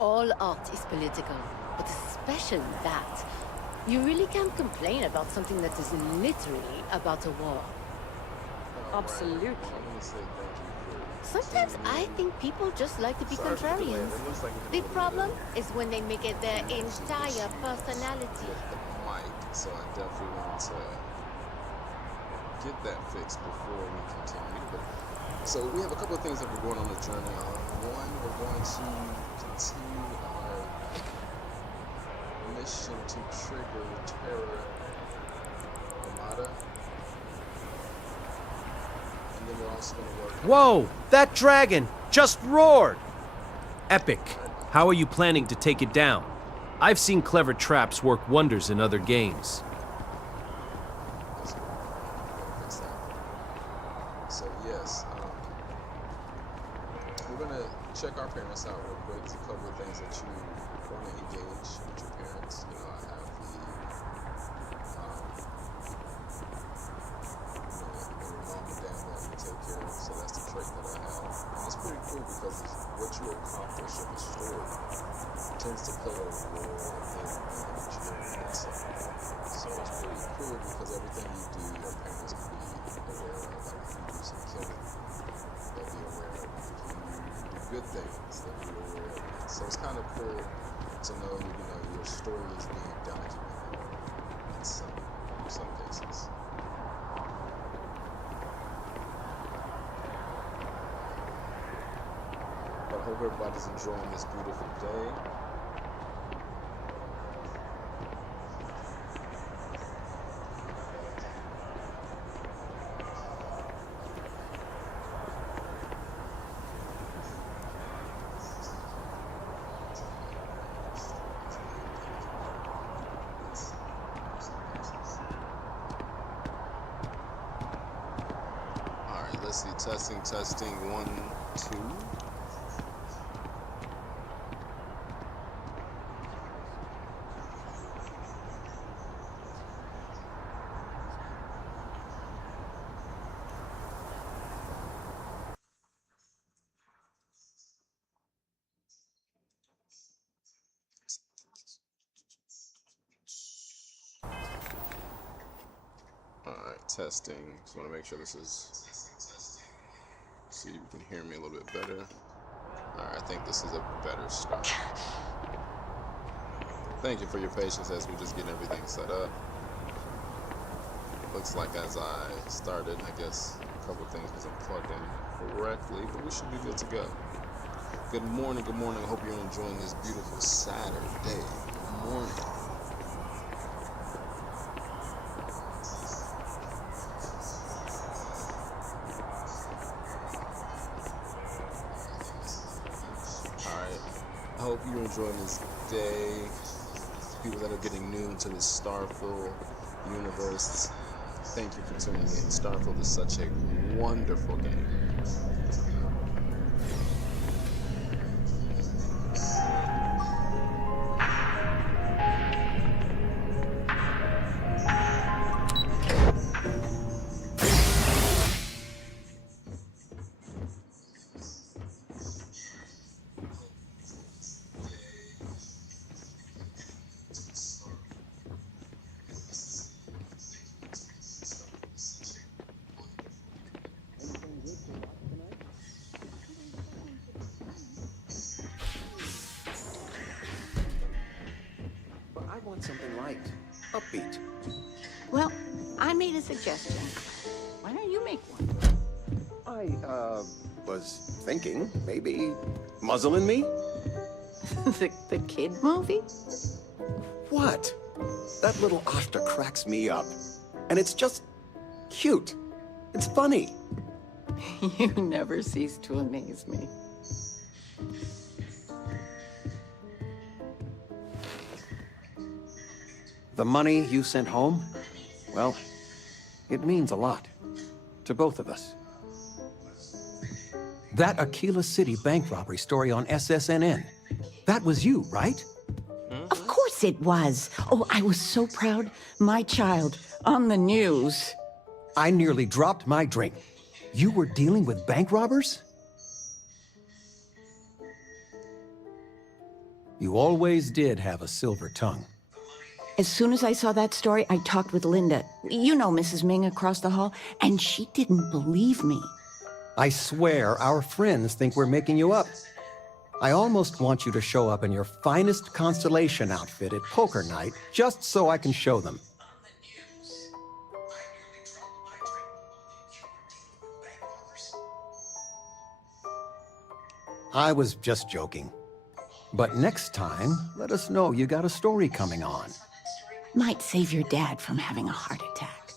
All art is political, but especially that. You really can't complain about something that is literally about a war. Absolutely. Sometimes I think people just like to be contrarians. The problem is when they make it their entire personality. So I definitely want to get that fixed before we continue. So we have a couple of things that we're going on the journey on. One, we're going to continue our mission to trigger Terra Armada. And then we're also going to work. Whoa! That dragon just roared! Epic. How are you planning to take it down? I've seen clever traps work wonders in other games. So yes, we're going to check our parents out real quick to cover things that you want to engage with your parents. You know, I have the mom and dad that we take care of, so that's the trait that I have. And it's pretty cool because what you accomplish in the story tends to play a role in your experience. So it's pretty cool because everything you do, your parents can be aware of. Like if you do some killing, they'll be aware of. If you do good things, they'll be aware of it. So it's kind of cool to know, your story is being documented in some cases. But I hope everybody's enjoying this beautiful day. Alright, let's see. Testing. 1, 2. Alright, testing. Just want to make sure this is... See if you can hear me a little bit better. Alright, I think this is a better start. Thank you for your patience as we just get everything set up. Looks like as I started, I guess a couple of things wasn't plugged in correctly, but we should be good to go. Good morning. I hope you're enjoying this beautiful Saturday morning. I hope you're enjoying this day. People that are getting new into this Starfield universe, thank you for tuning in. Starfield is such a wonderful game. Something light, upbeat. Well, I made a suggestion. Why don't you make one? I, was thinking maybe Muzzle and Me? the kid movie? What? That little Ashta cracks me up. And it's just cute. It's funny. You never cease to amaze me. The money you sent home, well, it means a lot. To both of us. That Aquila City bank robbery story on SSNN. That was you, right? Of course it was. Oh, I was so proud. My child on the news. I nearly dropped my drink. You were dealing with bank robbers? You always did have a silver tongue. As soon as I saw that story, I talked with Linda. You know Mrs. Ming across the hall, and she didn't believe me. I swear our friends think we're making you up. I almost want you to show up in your finest Constellation outfit at poker night, just so I can show them. I was just joking. But next time, let us know you got a story coming on. Might save your dad from having a heart attack.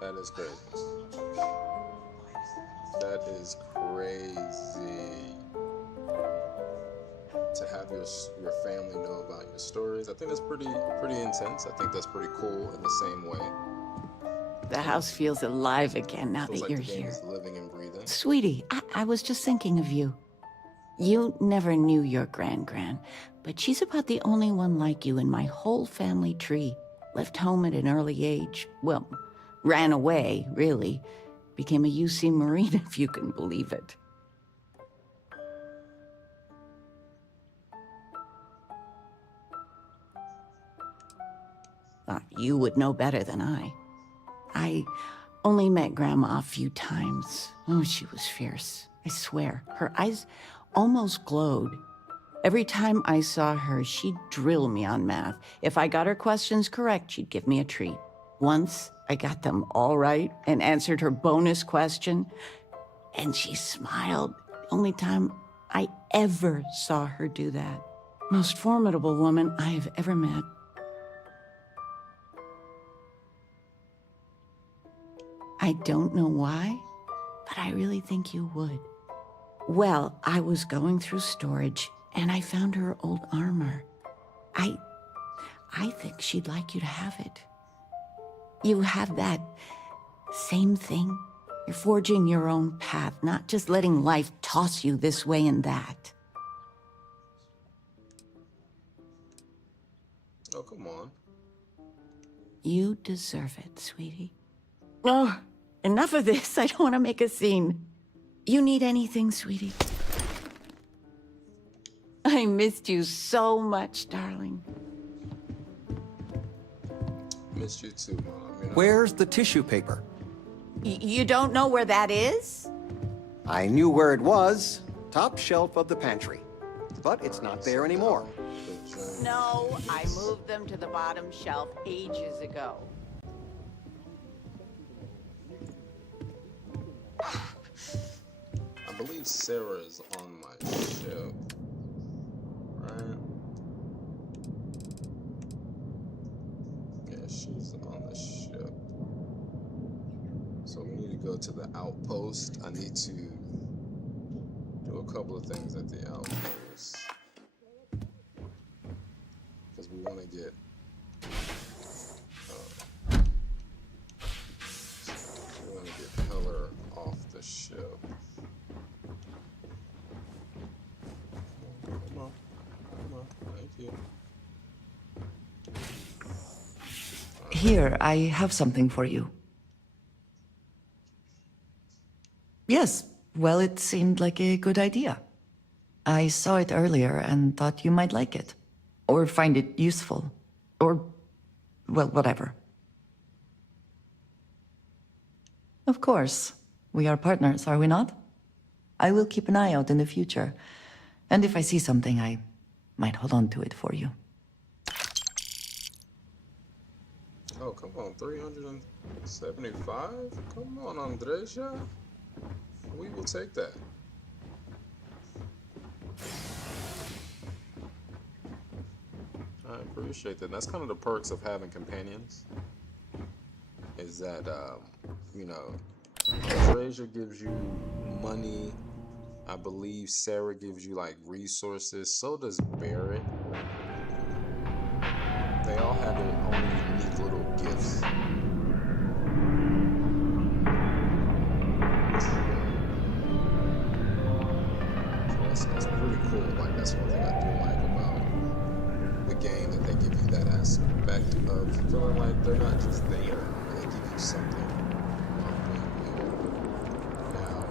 That is crazy. That is crazy. To have your family know about your stories, I think that's pretty intense. I think that's pretty cool in the same way. The house feels alive again now Feels that like you're the game here. is living and breathing. Sweetie, I was just thinking of you. You never knew your gran, but she's about the only one like you in my whole family tree. Left home at an early age. Well, ran away, really. Became a UC Marine, if you can believe it. You would know better than I. I only met Grandma a few times. Oh, she was fierce. I swear. Her eyes almost glowed. Every time I saw her, she'd drill me on math. If I got her questions correct, she'd give me a treat. Once, I got them all right and answered her bonus question, and she smiled. The only time I ever saw her do that. Most formidable woman I have ever met. I don't know why, but I really think you would. Well, I was going through storage, and I found her old armor. I think she'd like you to have it. You have that same thing. You're forging your own path, not just letting life toss you this way and that. Oh, come on. You deserve it, sweetie. Oh, enough of this. I don't want to make a scene. You need anything, sweetie? I missed you so much, darling. Missed you too, Mom. You know, Where's the tissue paper? You don't know where that is? I knew where it was. Top shelf of the pantry. But it's not there anymore. the joint- No, I moved them to the bottom shelf ages ago. I believe Sarah is on my ship. Right? Yeah, she's on the ship. So we need to go to the outpost. I need to do a couple of things at the outpost. Because we want to get Heller off the ship. Come on, thank you. Here, I have something for you. Yes, well, it seemed like a good idea. I saw it earlier and thought you might like it. Or find it useful. Or, well, whatever. Of course. We are partners, are we not? I will keep an eye out in the future. And if I see something, I might hold on to it for you. Oh, come on, 375? Come on, Andreja. We will take that. I appreciate that. That's kind of the perks of having companions. Is that, you know, Andreja gives you money. I believe Sarah gives you, like, resources. So does Barrett. They all have their own unique little gifts. So that's pretty cool. Like, that's one thing I do like about the game, that they give you that aspect of feeling like they're not just there. They give you something. Now,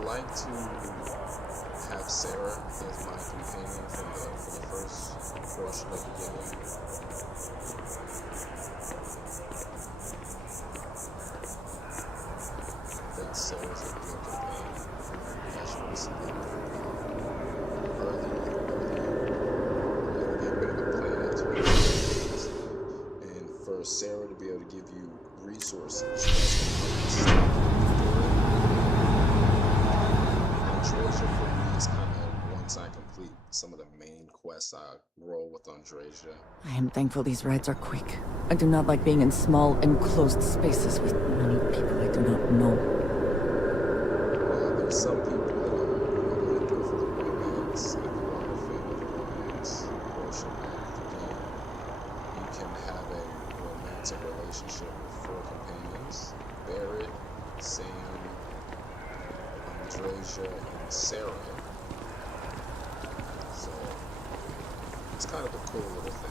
like to have Sarah as my companion for the first portion of the game. I think Sarah's a good companion, as you will see early in the game, but play as well. And for Sarah to be able to give you resources, that's what Andresia for me is kind of, once I complete some of the main quests, I roll with Andresia. I am thankful these rides are quick. I do not like being in small, enclosed spaces with many people I do not know. There's some people that only do it for the romance. If you are a fan of the romance portion of the game, you can have a romantic relationship with 4 companions: Barrett, Sam, Andresia, and Sarah. So it's kind of a cool little thing.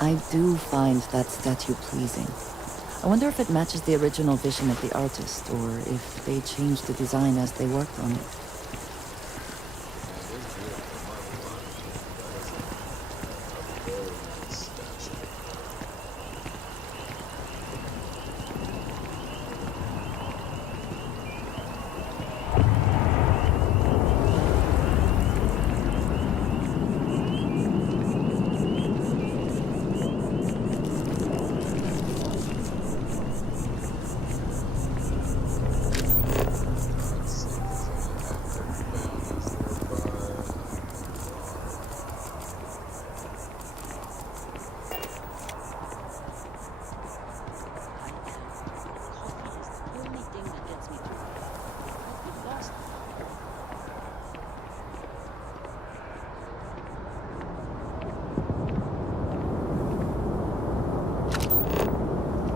I do find that statue pleasing. I wonder if it matches the original vision of the artist, or if they changed the design as they worked on it. And it is beautiful, marble line. That is a very nice statue. Let's see if there's any active bounties nearby. Coffee is the only thing that gets me through. I've been lost.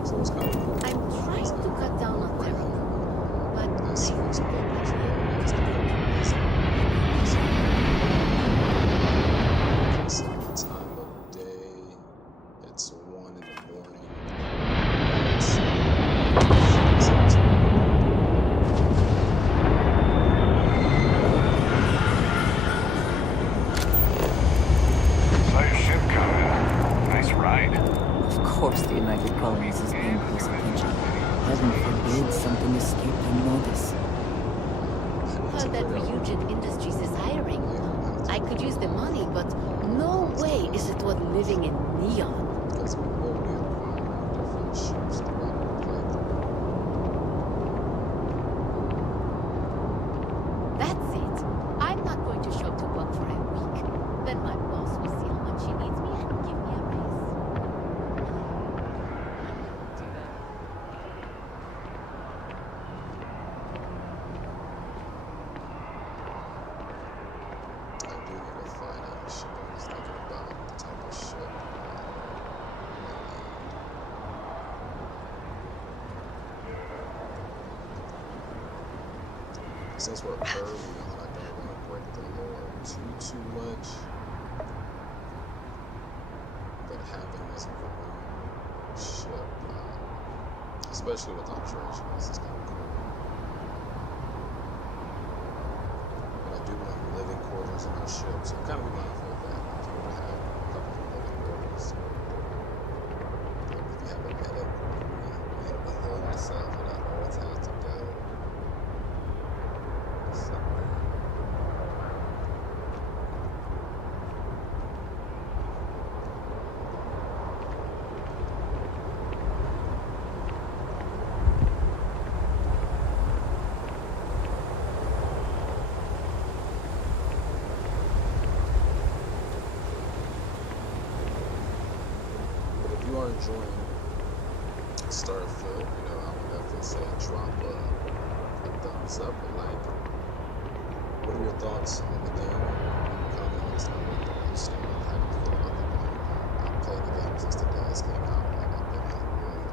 So it's kind of cool. I'm trying to cut down on Right them, but That's I what's don't going much on. more. That's the time of day. It's 1 in the morning. Saw your ship coming. Nice ride. Of course the United Colonies is paying close attention. Heaven forbid something escaped unnoticed. Heard that Ryujin Industries is hiring. I could use the money, but no way is it worth living in Neon. Because we will be acquiring different ships throughout the playthrough. That's it. I'm not going to show up to work for a week. Then my boss will see how much she needs me and give me a raise. I do need to find out a ship. I was thinking about the type of ship I need. Since we're early on, I don't want to break the lore too much. But having this balloon ship, especially with Constellation, this is kind of cool. And I do want living quarters in our ship, so kind of be mindful of that. If you want to have a couple of living quarters, like if you have a medic, you know, heal yourself, and not always have to go somewhere. But if you are enjoying Starfield, you know, I would definitely say drop a thumbs up, a like. What are your thoughts on the game? Comments on what you understand. How do you feel about the game? I've played the game since the day it came out, and I've been a real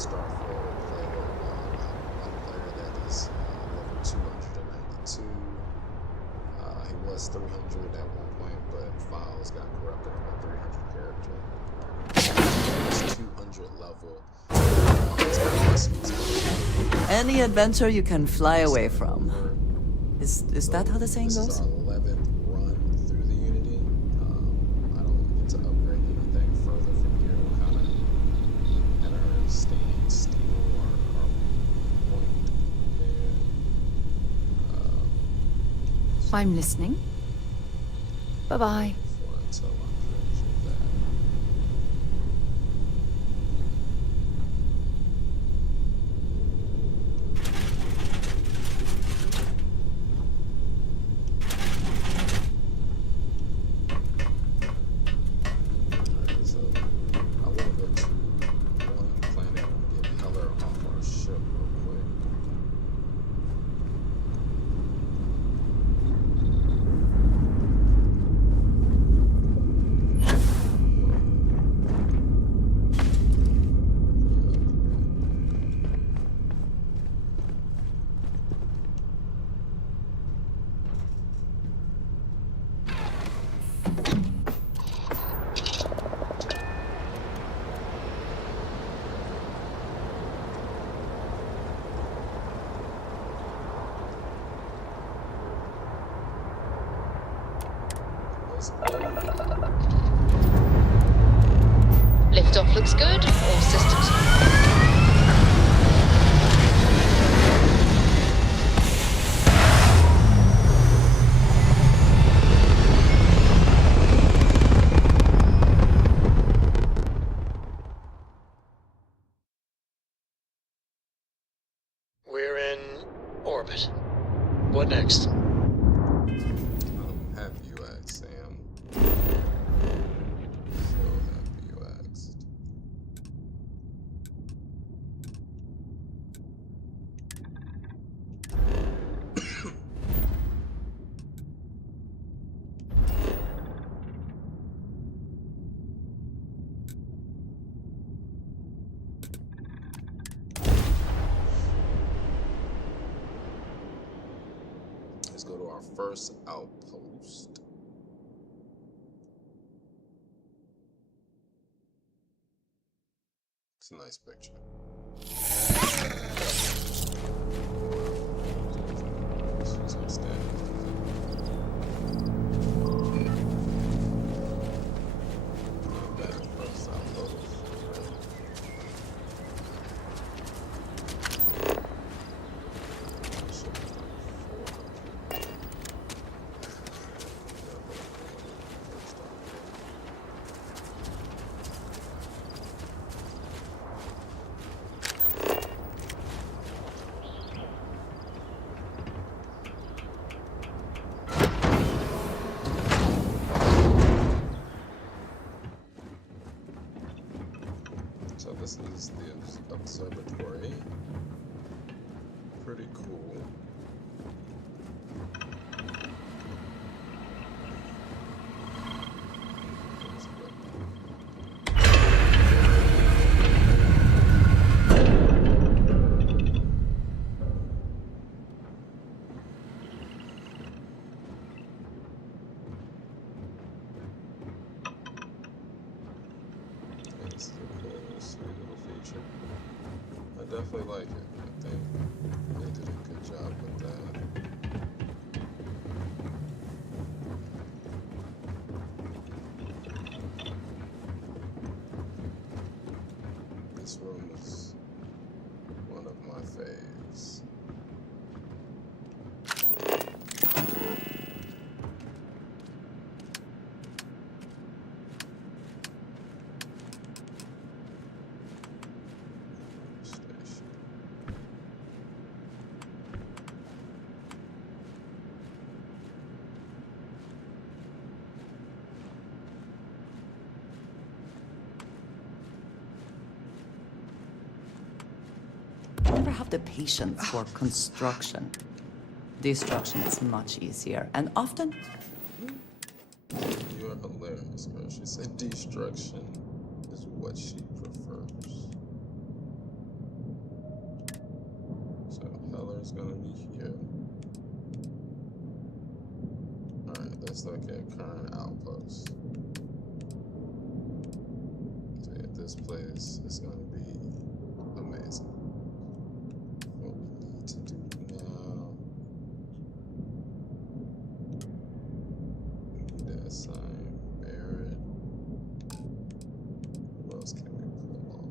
Starfield player. I'm a player that is level 292. He was 300 at one point, but files got corrupted on the 300 character. level. It's kind of my sweet spot. Any adventure you can fly away from. Over. Is that how the saying This goes? is our 11th run through the Unity. I don't get to upgrade anything further from here. We're kind of at our standing still, our point there. I'm listening. Bye-bye. Before I tell my creature that. Alright, so I want to go to one planet and get Heller off our ship real quick. Let's go. Liftoff looks good. All systems. We're in orbit. What next? I'm happy you asked, Sam. So happy you asked. Let's go to our first outpost. It's a nice picture. She's gonna stand. Not bad, first outpost. So this is the observatory. Pretty cool. This is a cool little sweet little feature. I definitely like it. I think they did a good job with that. This room is one of my faves. Station. Never have the patience for construction. Destruction is much easier, and often You are hilarious, girl. She said destruction is what she prefers. So Heller's gonna be here. Alright, let's look at current outposts. So yeah, this place is going to be amazing. What we need to do now, we need to assign Barrett. Who else can we pull off?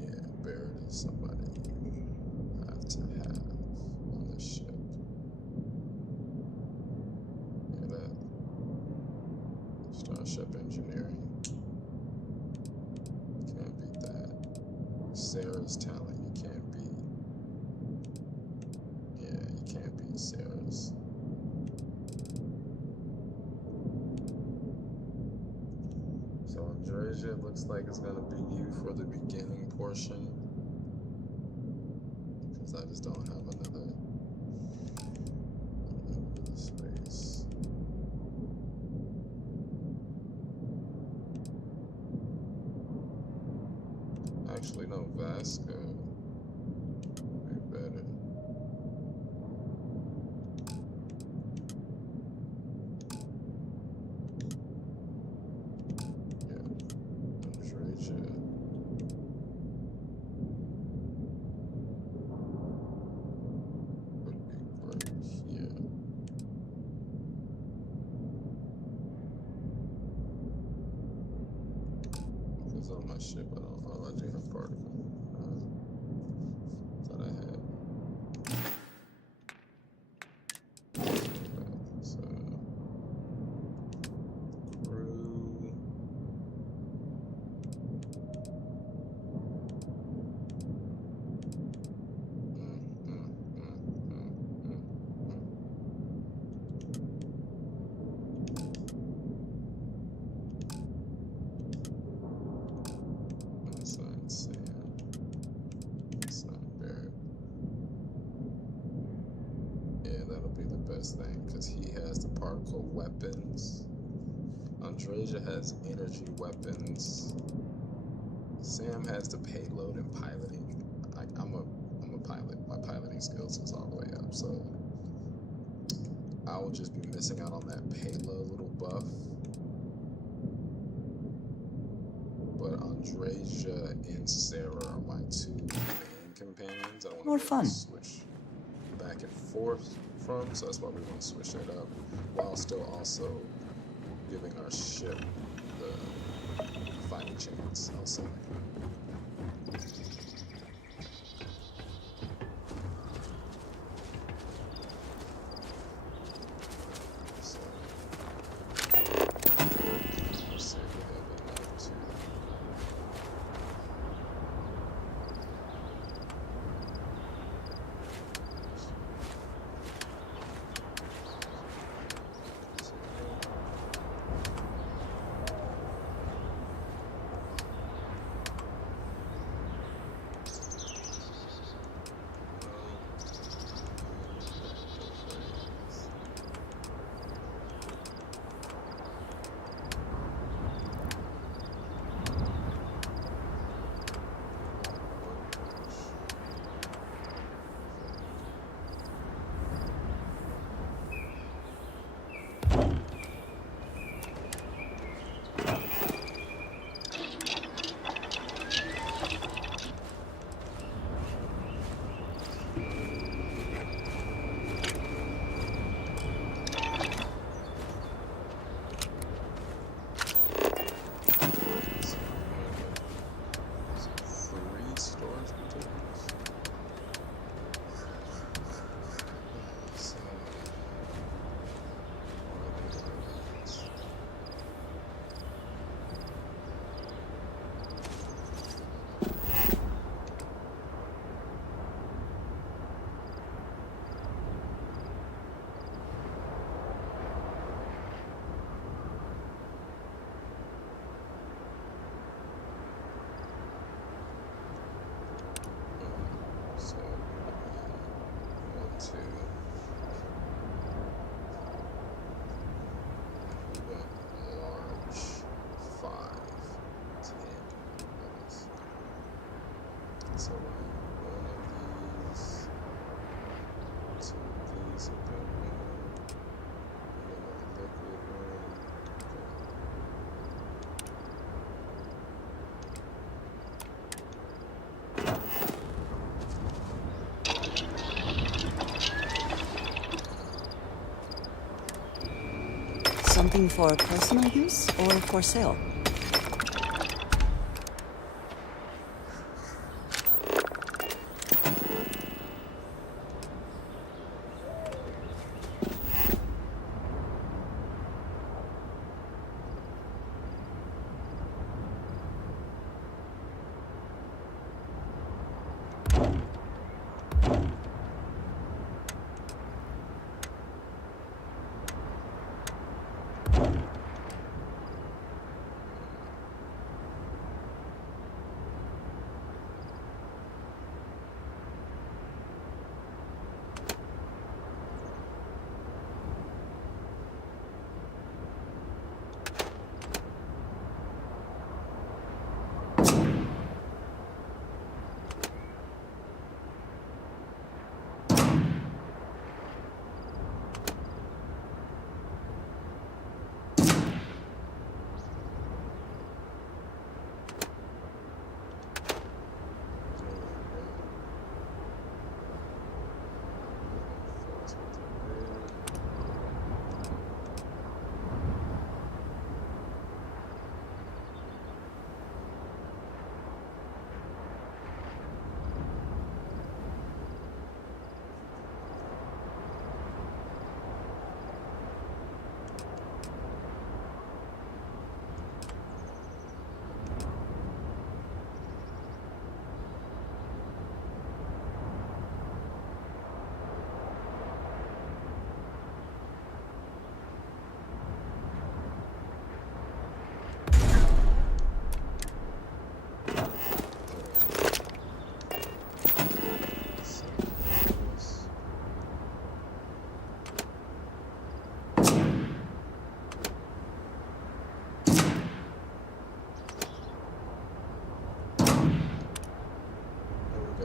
Yeah, Barrett is somebody you have to have on the ship. Hear that? Starship engineering. Can't beat that. Sarah's talent, you can't beat. Yeah, you can't beat Sarah's. So Andresia, it looks like it's gonna be you for the beginning portion. Because I just don't have another space. Actually, no, Vasco would be better. Yeah, Andresia. Would be right here. Because on my ship, I don't. Oh, I do have particle. Thought I had. So, crew. Assign Sam. Assign Barrett. Yeah, that'll be the best thing because he has the particle weapons. Andresia has energy weapons. Sam has the payload and piloting. I'm a pilot. My piloting skills is all the way up, so I will just be missing out on that payload little buff. But Andresia and Sarah are my two main companions. I want More to fun. switch back and forth from, so that's why we want to switch that up, while still also giving our ship the fighting chance, I'll say. So, let's see if we have enough to. So one of these, two of these will go in, and then the liquid one. Something for personal use or for sale?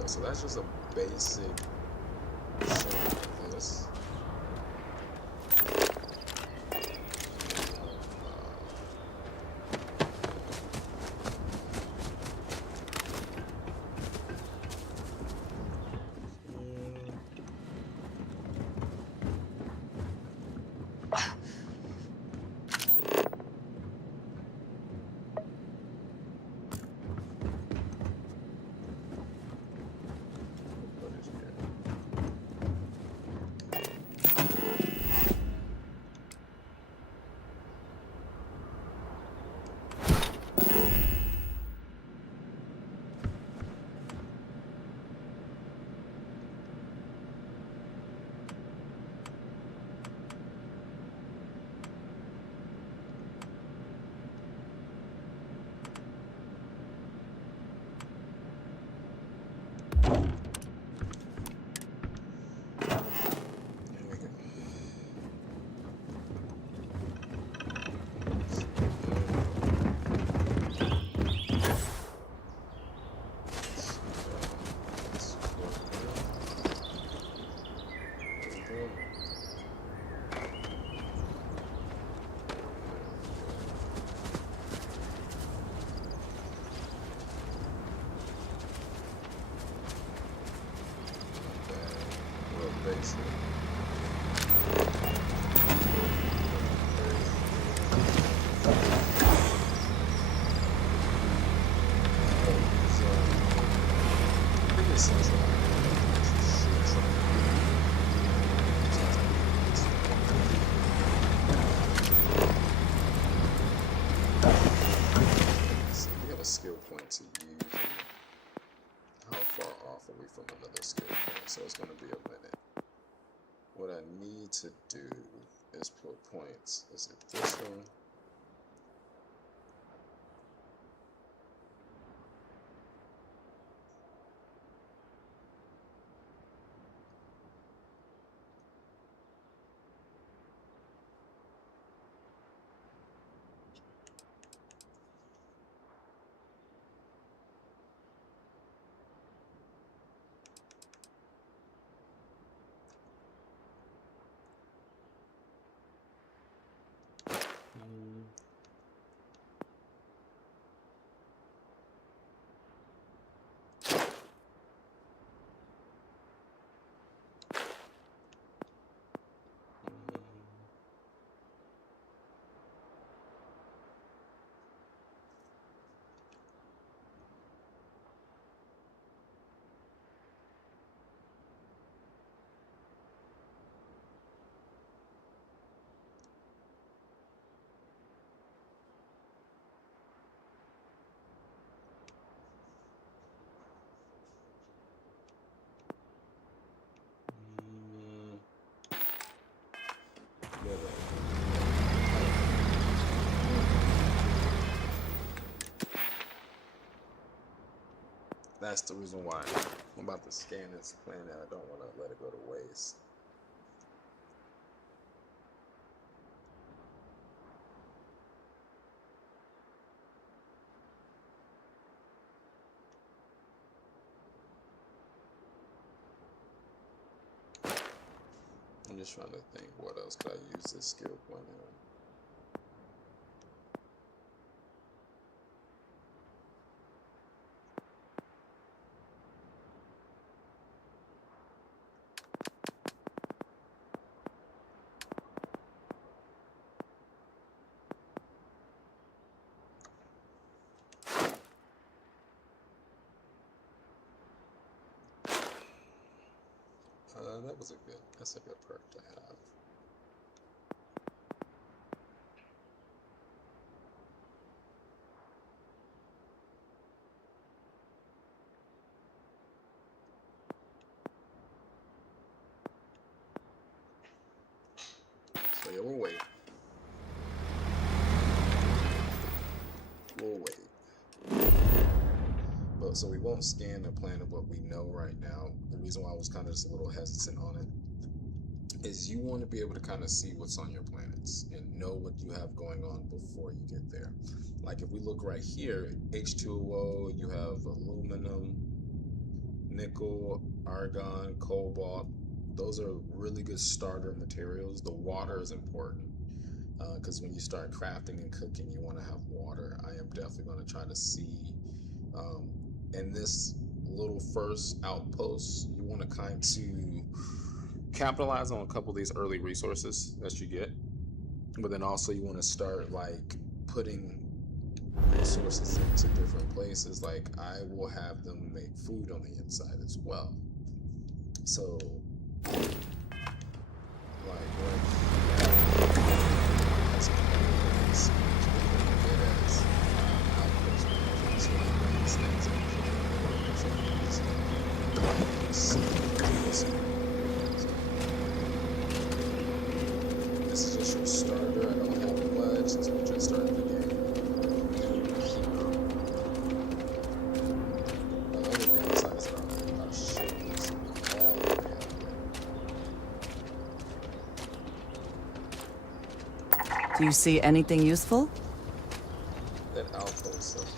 So that's just a basic showing of this. Skill point to use, and how far off are we from another skill point? So it's going to be a limit. What I need to do is put points. Is it this one? that's the reason why I'm about to scan this planet. I don't want to let it go to waste. I'm just trying to think, what else could I use this skill point on? That's a good perk to have. So yeah, we'll wait. But so we won't scan the planet, but we know right now. The reason why I was kind of just a little hesitant on it is you want to be able to kind of see what's on your planets and know what you have going on before you get there. Like if we look right here, H2O, you have aluminum, nickel, argon, cobalt. Those are really good starter materials. The water is important because when you start crafting and cooking, you want to have water. I am definitely going to try to see in this little first outpost, you want to kind to capitalize on a couple of these early resources that you get, but then also you want to start like putting resources into different places. Like I will have them make food on the inside as well. So like right here, that's as good as outpost management. So like these things are this is just your starter. I don't have much since we just started the game. The only downside is our ship is all the way up there. Do you see anything useful? That outpost up there.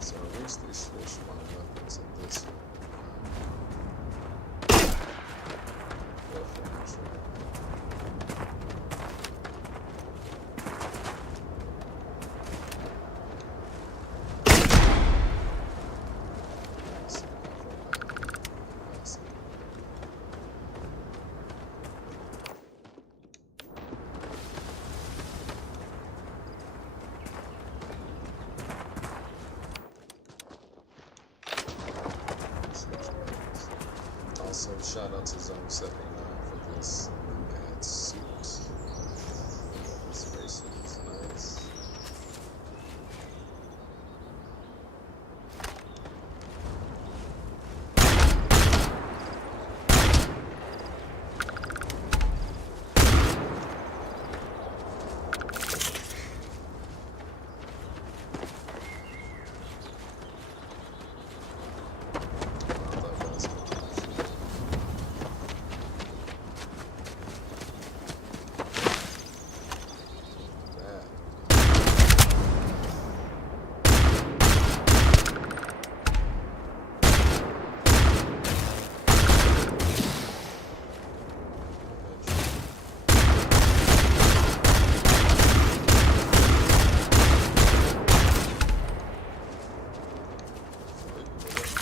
So I recently switched my weapons in this one. Also, shout out to Zone 79 for this mad suit. Space is nice.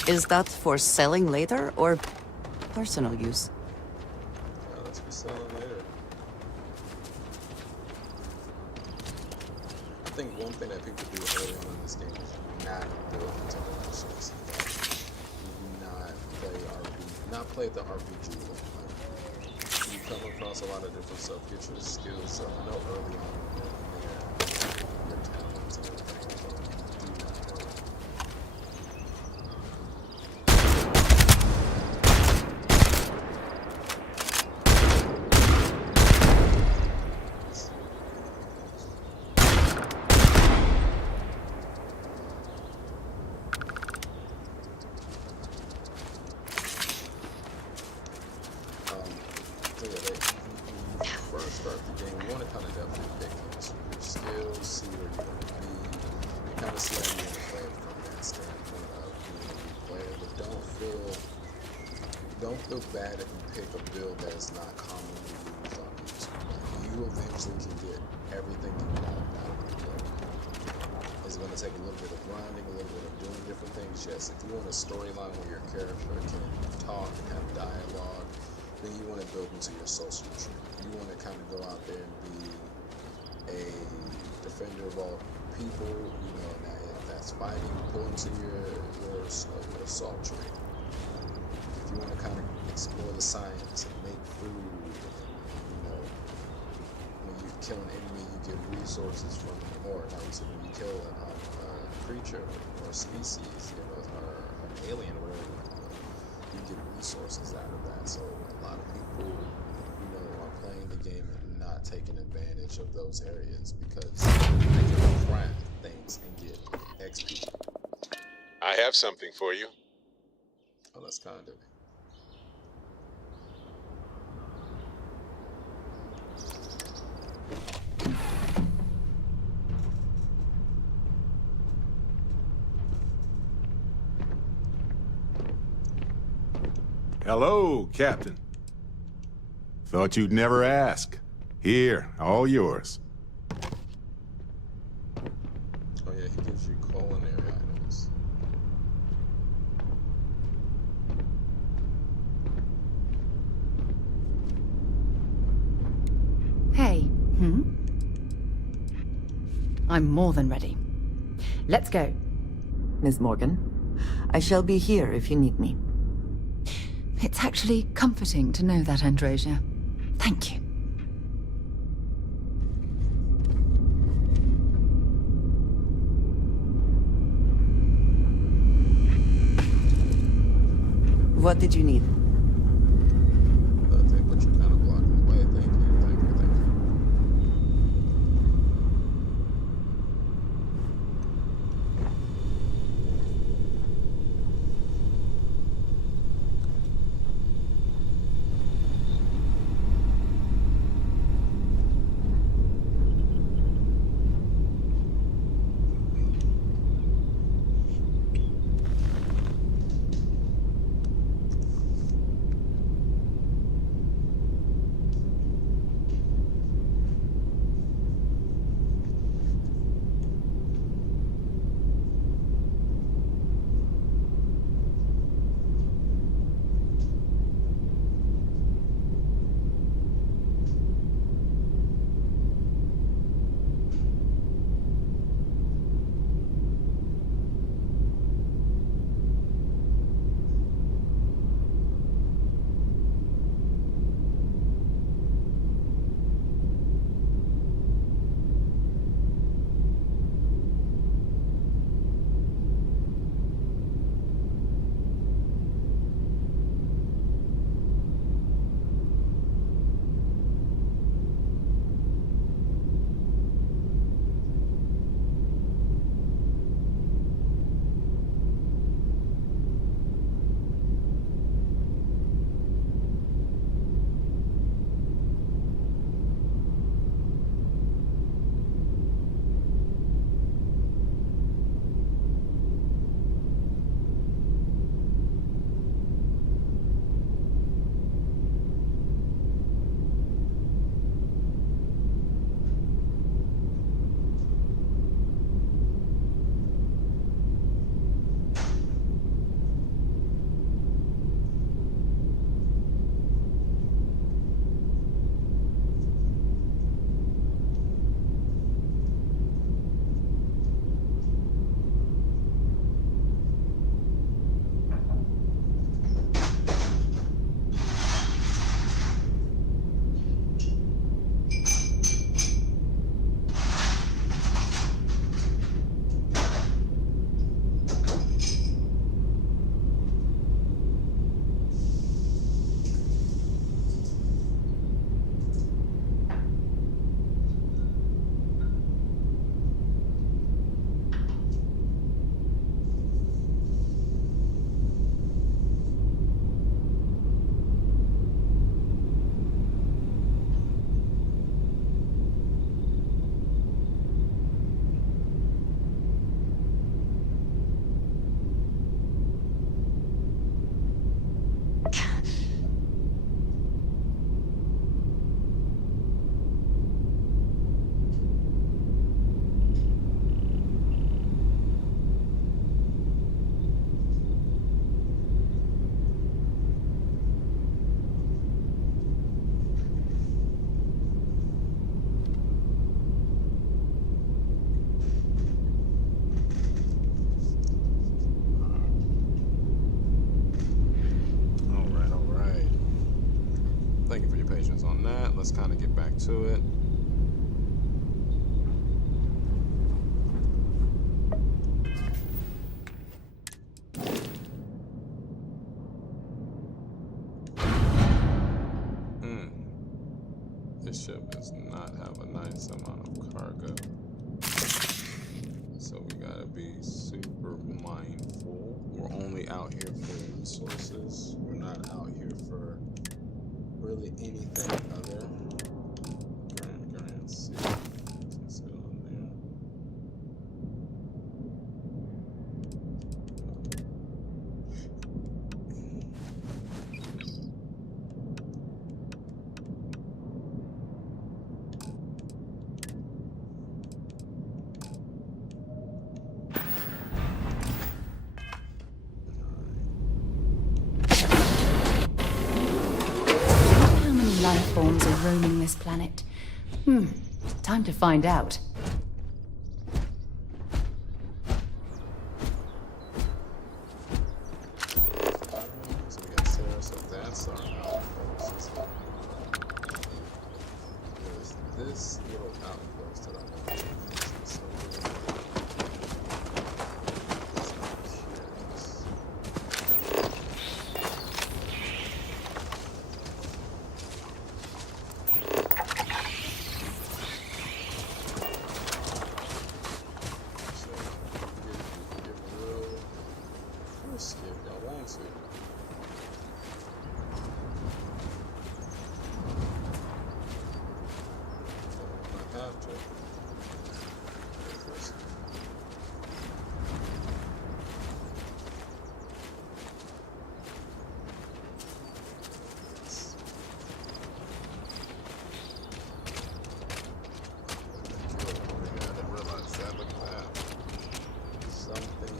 Is that for selling later or personal use? Let's be selling later. I think one thing that people do early on in this game is not build into the resources. Do not not play the RPG way. Like, you come across a lot of different stuff, get your skills up. I know early on your talents and everything, but do not worry. So yeah, when you first start the game, you want to kind of definitely pick your skills, see where you're going to be, and kind of see how you want to play it from that standpoint of being a new player. But don't feel bad if you pick a build that is not commonly used on YouTube. Like, you eventually can get everything you want out of the build. It's going to take a little bit of grinding, a little bit of doing different things. Yes, if you want a storyline where your character can talk and have dialogue, then you want to build into your social tree. You want to kind of go out there and be a defender of all people, you know, and if that's fighting, pull into your assault tree. If you want to kind of explore the science and make food, and, you know, when you kill an enemy, you get resources from them, or obviously when you kill a creature or a species, you know, or an alien, or whatever, you get resources out of that. So a lot of people, you know, are playing the game and not taking advantage of those areas because they can craft things and get XP. I have something for you. Oh, that's kind of it. Hello, Captain. Thought you'd never ask. Here, all yours. Oh yeah, he gives you culinary items. Hey. I'm more than ready. Let's go. Ms. Morgan, I shall be here if you need me. It's actually comforting to know that, Androsia. Thank you. What did you need? Nothing, but you're kind of blocking the way. Thank you, thank you, thank you. thank you for your patience on that. Let's kind of get back to it. This ship does not have a nice amount of cargo. So we gotta be super mindful. We're only out here for resources. We're not out here for really anything other. Grand C. Let's sit on there. How many life forms are roaming this planet? Time to find out. So we got Sarah, so that's our outpost. There's this little outpost that I want to use. So if y'all want to. I have to. I didn't realize that. Look at that. Something.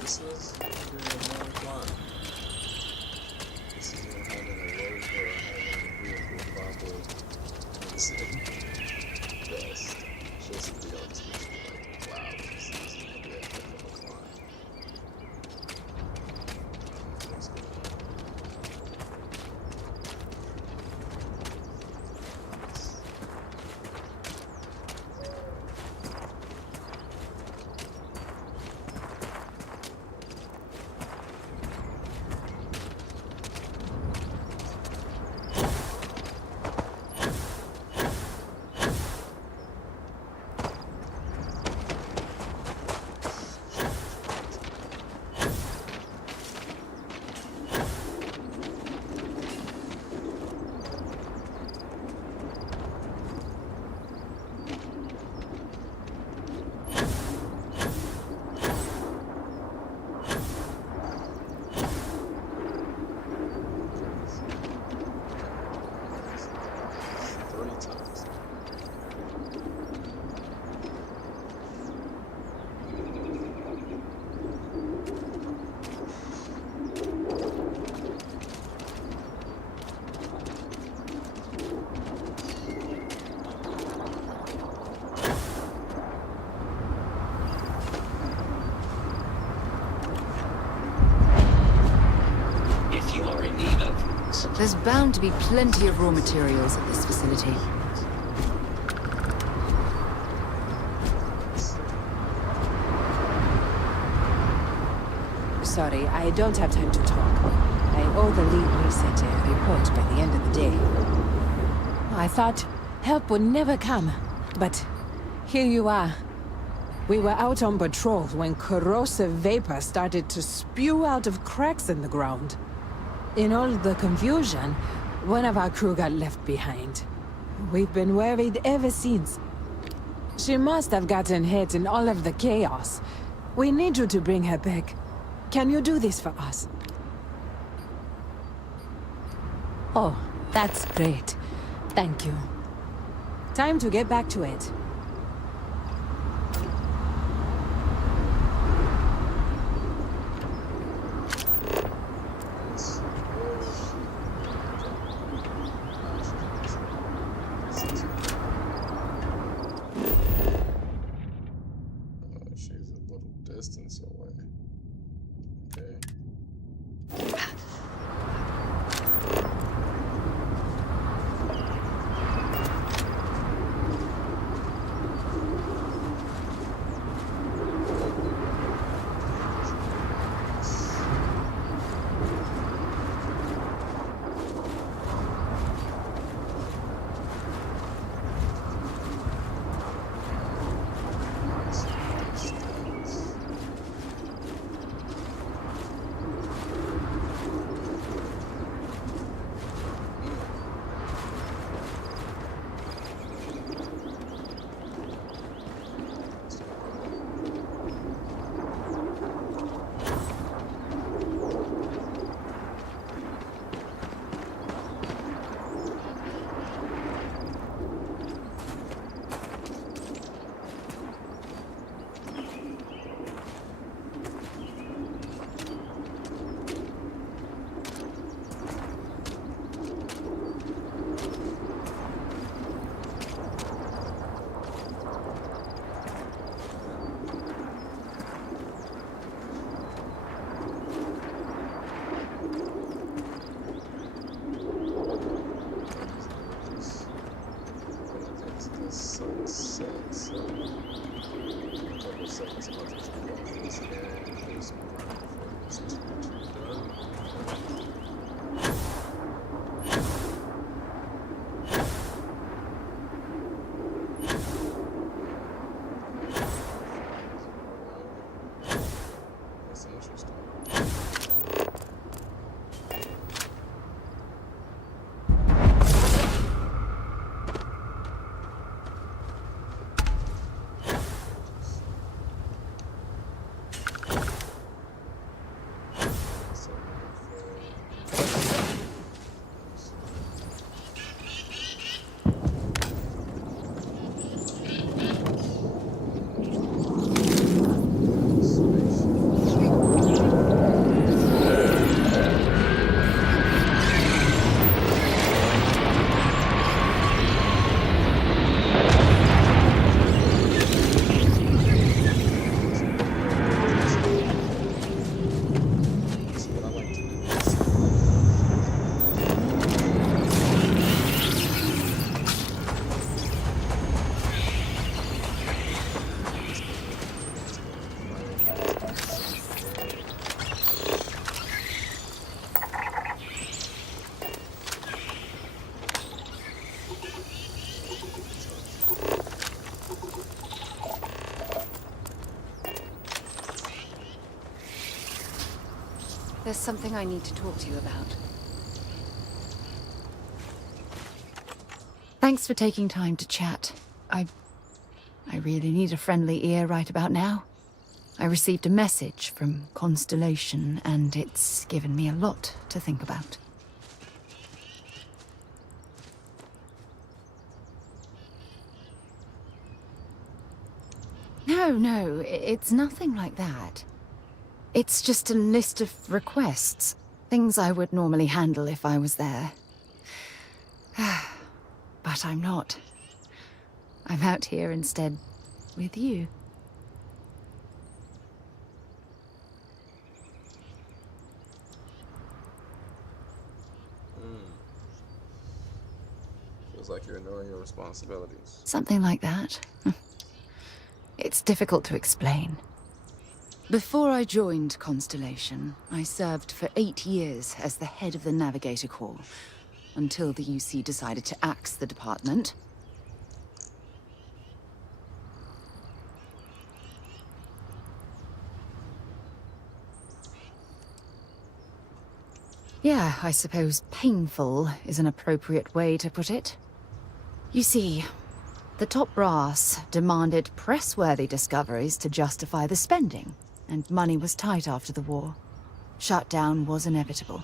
This is more fun. This is when having a rover or having a vehicle bubble is best. Just to be able to like, wow, this is gonna be a heck of a climb. Let's go. There's bound to be plenty of raw materials at this facility. Sorry, I don't have time to talk. I owe the lead researcher a report by the end of the day. I thought help would never come, but here you are. We were out on patrol when corrosive vapor started to spew out of cracks in the ground. In all the confusion, one of our crew got left behind. We've been worried ever since. She must have gotten hit in all of the chaos. We need you to bring her back. Can you do this for us? Oh, that's great. Thank you. Time to get back to it. She's a little distance away. Okay. There's something I need to talk to you about. Thanks for taking time to chat. I really need a friendly ear right about now. I received a message from Constellation, and it's given me a lot to think about. No, it's nothing like that. It's just a list of requests. Things I would normally handle if I was there. But I'm not. I'm out here instead, with you. Feels like you're ignoring your responsibilities. Something like that. It's difficult to explain. Before I joined Constellation, I served for 8 years as the head of the Navigator Corps, until the UC decided to axe the department. Yeah, I suppose painful is an appropriate way to put it. You see, The top brass demanded press-worthy discoveries to justify the spending, and money was tight after the war. Shutdown was inevitable.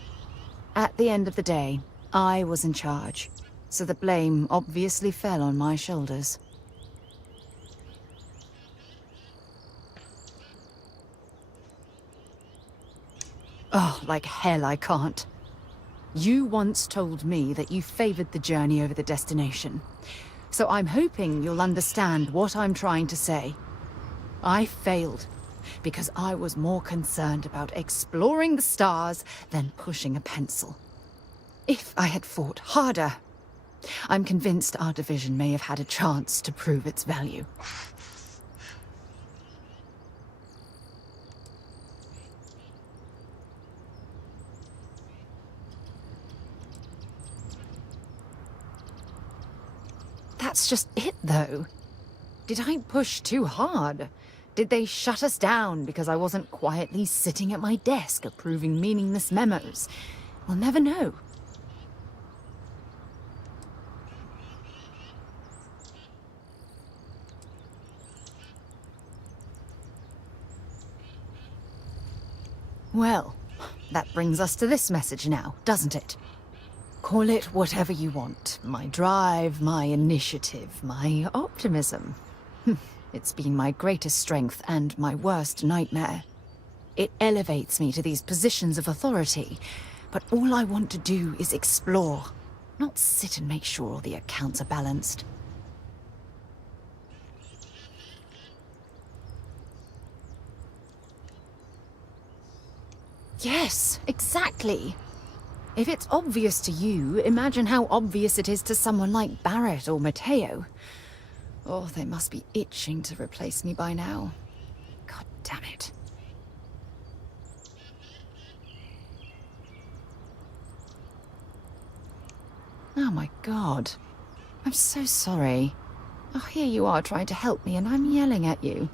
At the end of the day, I was in charge, so the blame obviously fell on my shoulders. Oh, like hell I can't. You once told me that you favored the journey over the destination. So I'm hoping you'll understand what I'm trying to say. I failed because I was more concerned about exploring the stars than pushing a pencil. If I had fought harder, I'm convinced our division may have had a chance to prove its value. That's just it, though. Did I push too hard? Did they shut us down because I wasn't quietly sitting at my desk approving meaningless memos? We'll never know. Well, that brings us to this message now, doesn't it? Call it whatever you want. My drive, my initiative, my optimism. It's been my greatest strength and my worst nightmare. It elevates me to these positions of authority, but all I want to do is explore, not sit and make sure all the accounts are balanced. Yes, exactly. If it's obvious to you, imagine how obvious it is to someone like Barrett or Mateo. Oh, they must be itching to replace me by now. God damn it. Oh my God. I'm so sorry. Oh, here you are trying to help me and I'm yelling at you.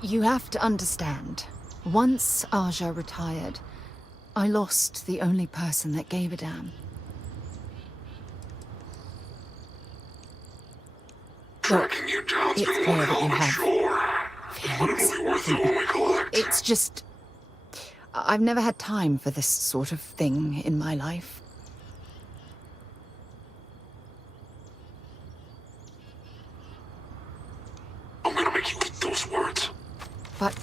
You have to understand. Once Aja retired, I lost the only person that gave a damn. Tracking you down's It's been clear one that you hell of a have chore. But it'll be worth it when we collect. It's just... I've never had time for this sort of thing in my life. I'm gonna make you eat those words. But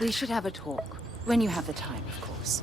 we should have a talk. When you have the time, of course.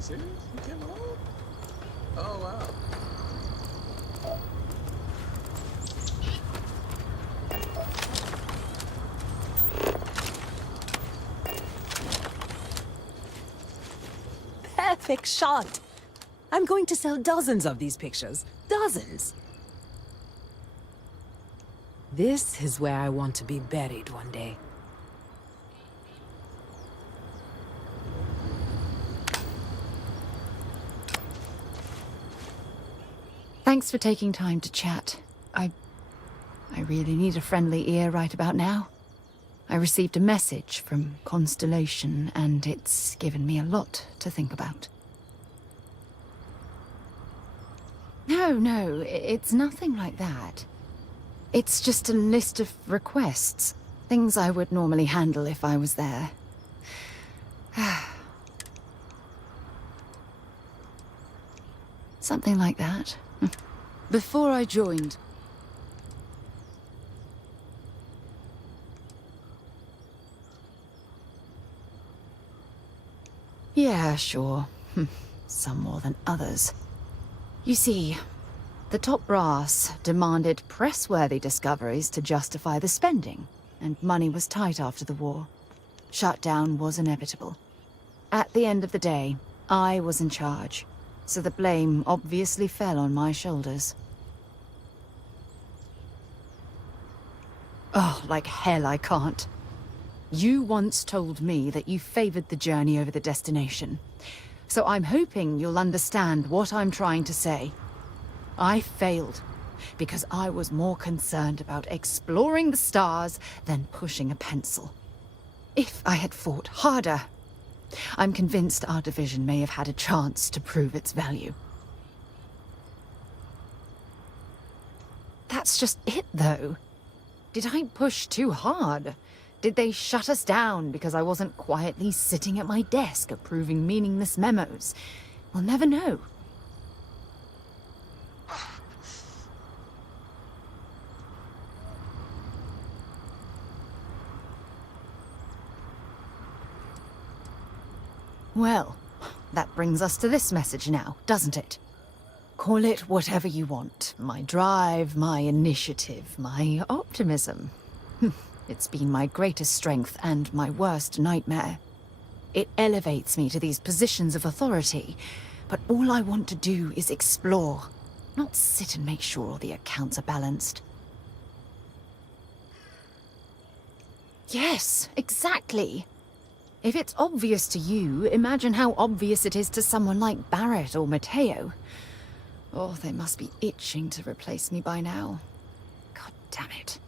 Serious? You came along? Oh, wow. Perfect shot. I'm going to sell dozens of these pictures. Dozens. This is where I want to be buried one day. Thanks for taking time to chat. I really need a friendly ear right about now. I received a message from Constellation, and it's given me a lot to think about. No, it's nothing like that. It's just a list of requests. Things I would normally handle if I was there. Something like that. Before I joined... Yeah, sure. Some more than others. You see, the top brass demanded press-worthy discoveries to justify the spending, and money was tight after the war. Shutdown was inevitable. At the end of the day, I was in charge, so the blame obviously fell on my shoulders. Oh, like hell I can't. You once told me that you favored the journey over the destination. So I'm hoping you'll understand what I'm trying to say. I failed because I was more concerned about exploring the stars than pushing a pencil. If I had fought harder, I'm convinced our division may have had a chance to prove its value. That's just it, though. Did I push too hard? Did they shut us down because I wasn't quietly sitting at my desk approving meaningless memos? We'll never know. Well, that brings us to this message now, doesn't it? Call it whatever you want. My drive, my initiative, my optimism. It's been my greatest strength and my worst nightmare. It elevates me to these positions of authority, but all I want to do is explore, not sit and make sure all the accounts are balanced. Yes, exactly. If it's obvious to you, imagine how obvious it is to someone like Barrett or Mateo. Oh, they must be itching to replace me by now. God damn it.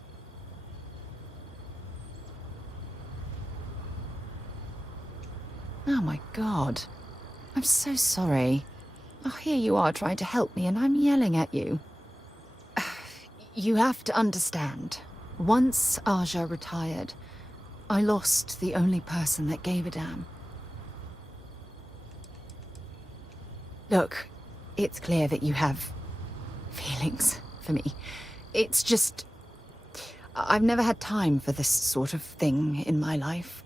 Oh my god. I'm so sorry. Oh, here you are trying to help me and I'm yelling at you. You have to understand. Once Aja retired, I lost the only person that gave a damn. Look, it's clear that you have feelings for me. It's just... I've never had time for this sort of thing in my life.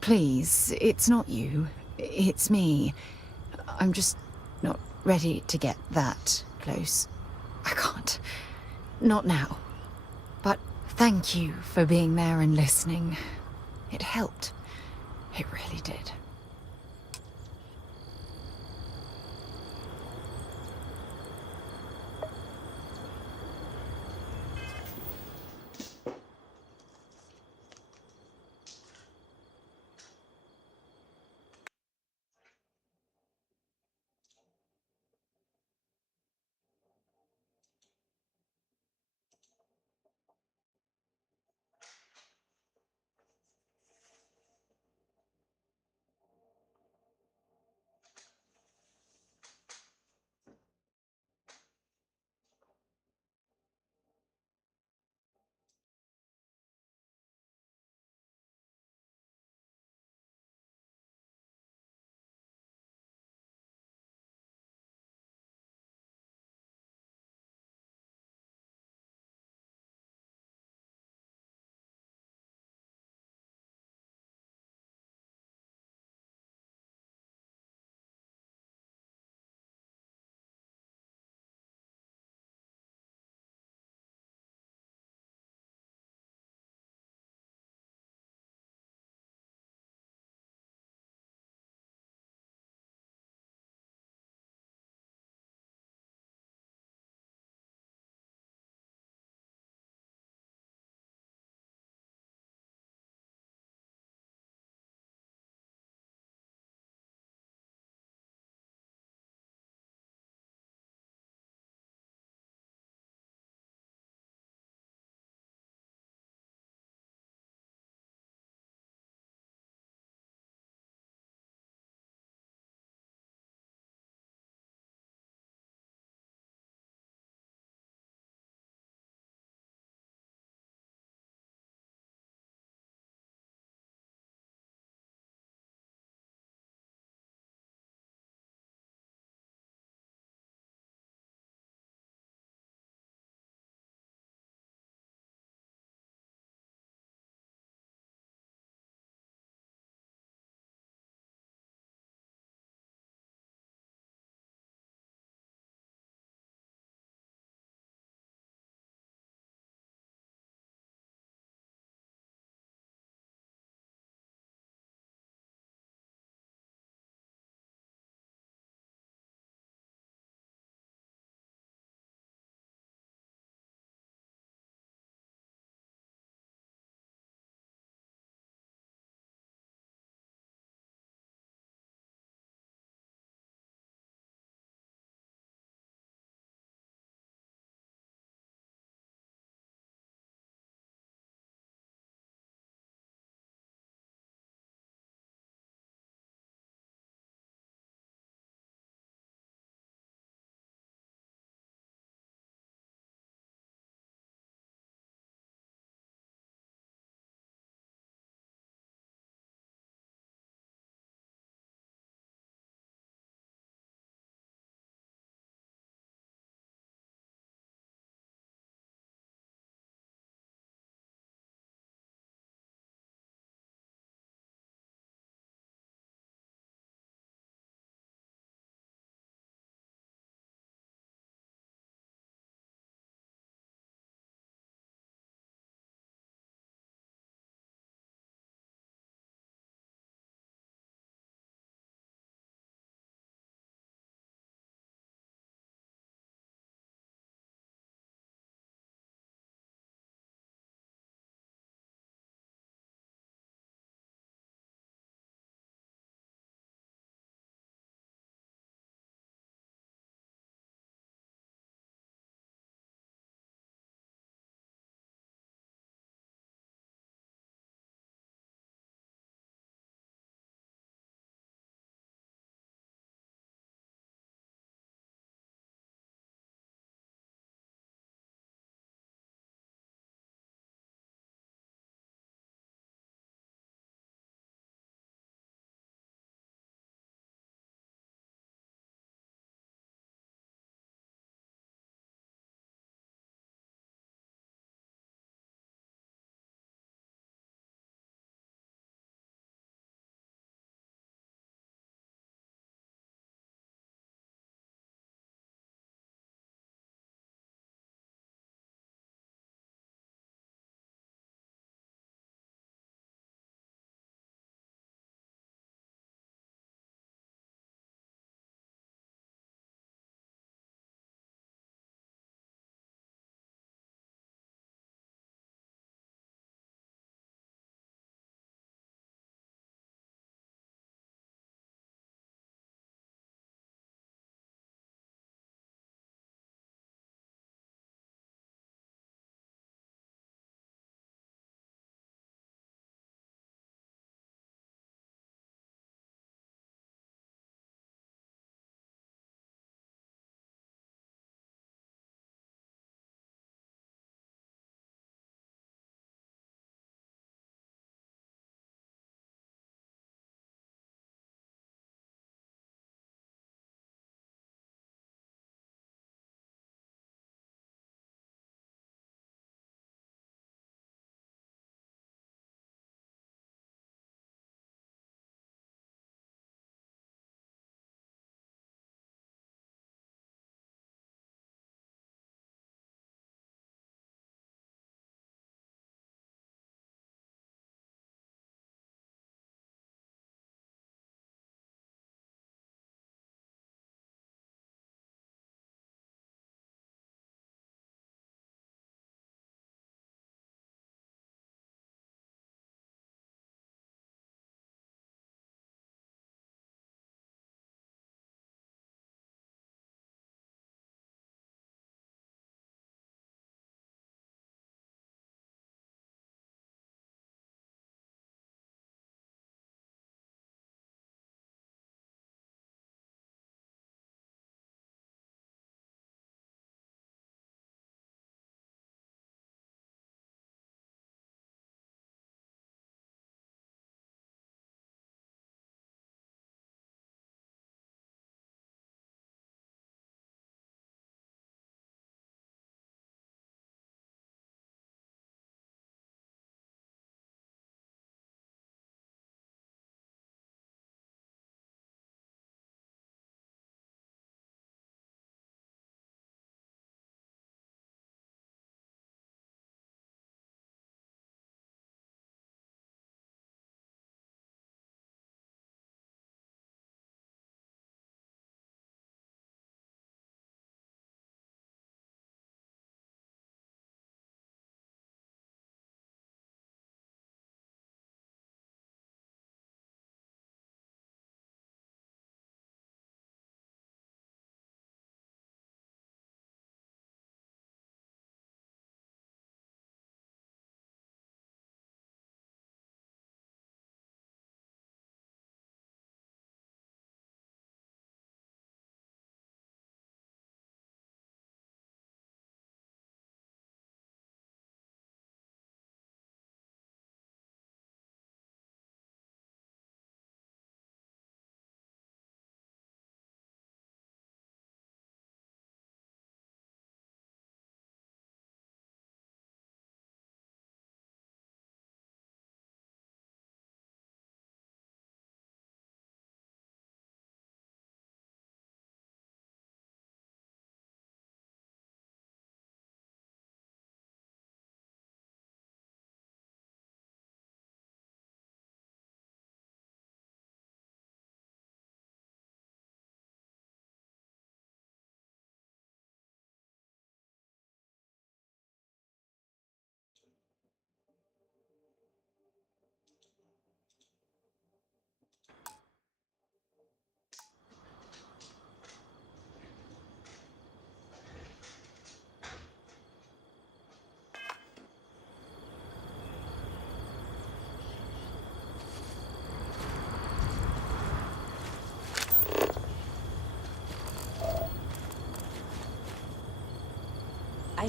Please, it's not you. It's me. I'm just not ready to get that close. I can't. Not now. But thank you for being there and listening. It helped. It really did.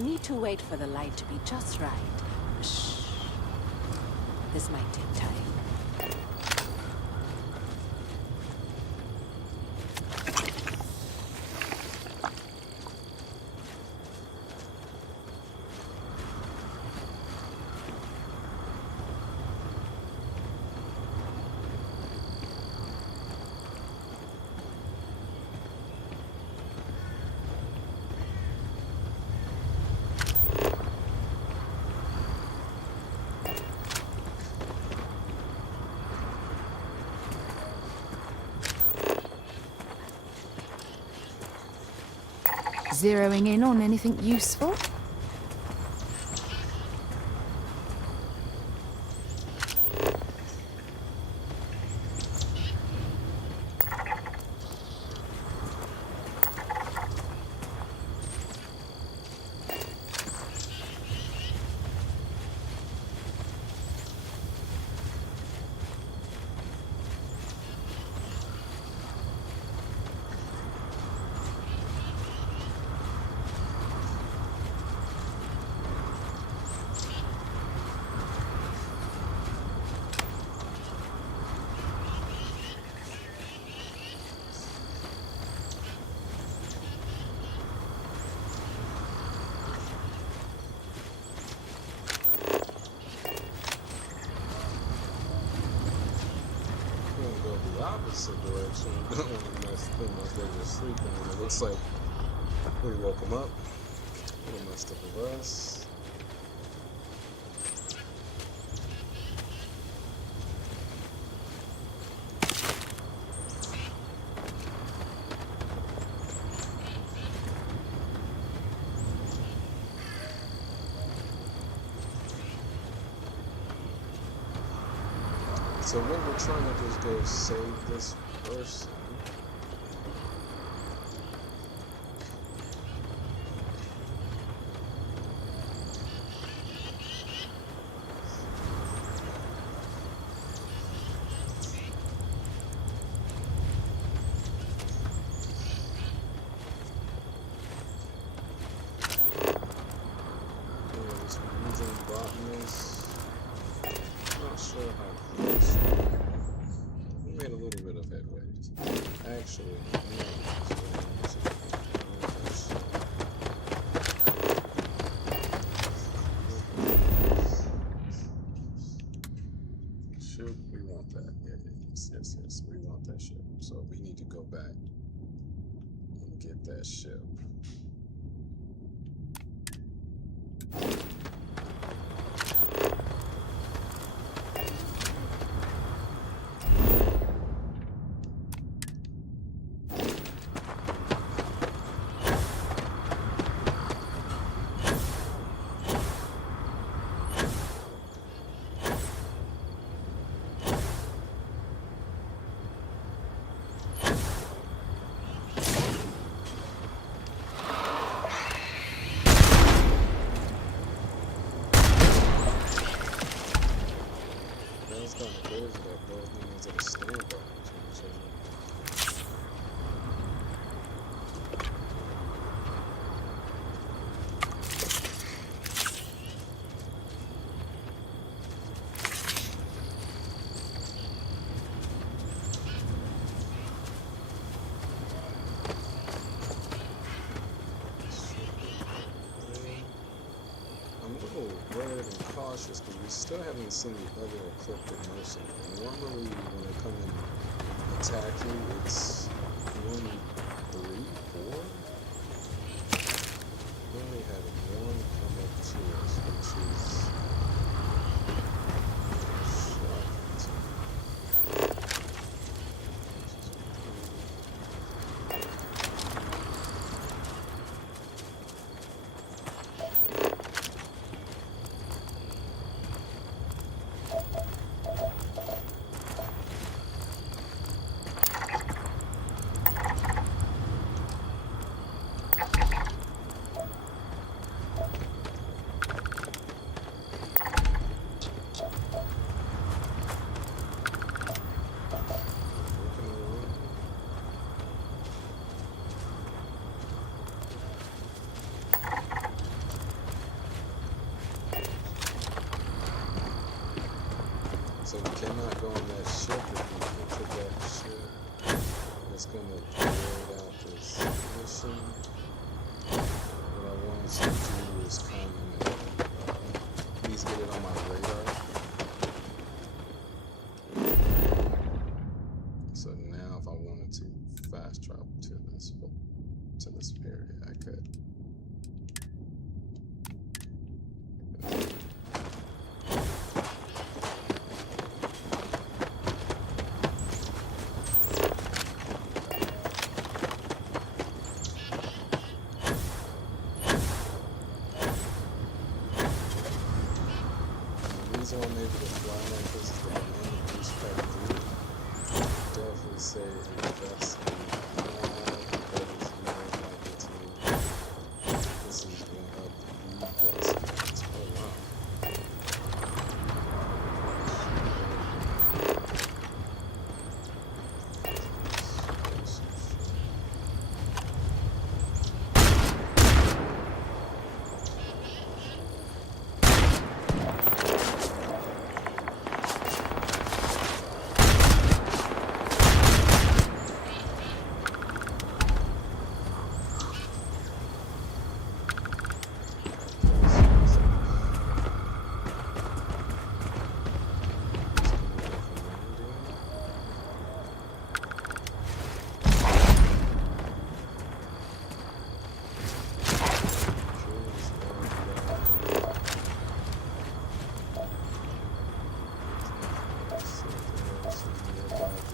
need to wait for the light to be just right. Shh. This might take time. Zeroing in on anything useful? Opposite direction. I don't want to mess them up. They're just sleeping. And it looks like we woke them up. A little messed up with us. So what we're trying to do is go save this person. This using botanist. Not sure how close. We made a little bit of headway. Actually, ship, we want that. Yes, we want that ship. So we need to go back and get that ship. It's kind of crazy that both means at a standby. I'm a little worried and cautious because we still haven't seen the other ecliptic mercenary. Normally, when they come and attack you, it's 1, 3, 4. We only had one come up to us, which is So you cannot go on that ship if you enter that ship. It's gonna void out this mission. What I want to do is come and at least get it on my radar. So now if I wanted to fast travel to this area, I could. The reason I'm able to fly like this is the main boost pack through. Definitely say invest in that because it's more likely to. This is going up the gas speeds. Oh wow.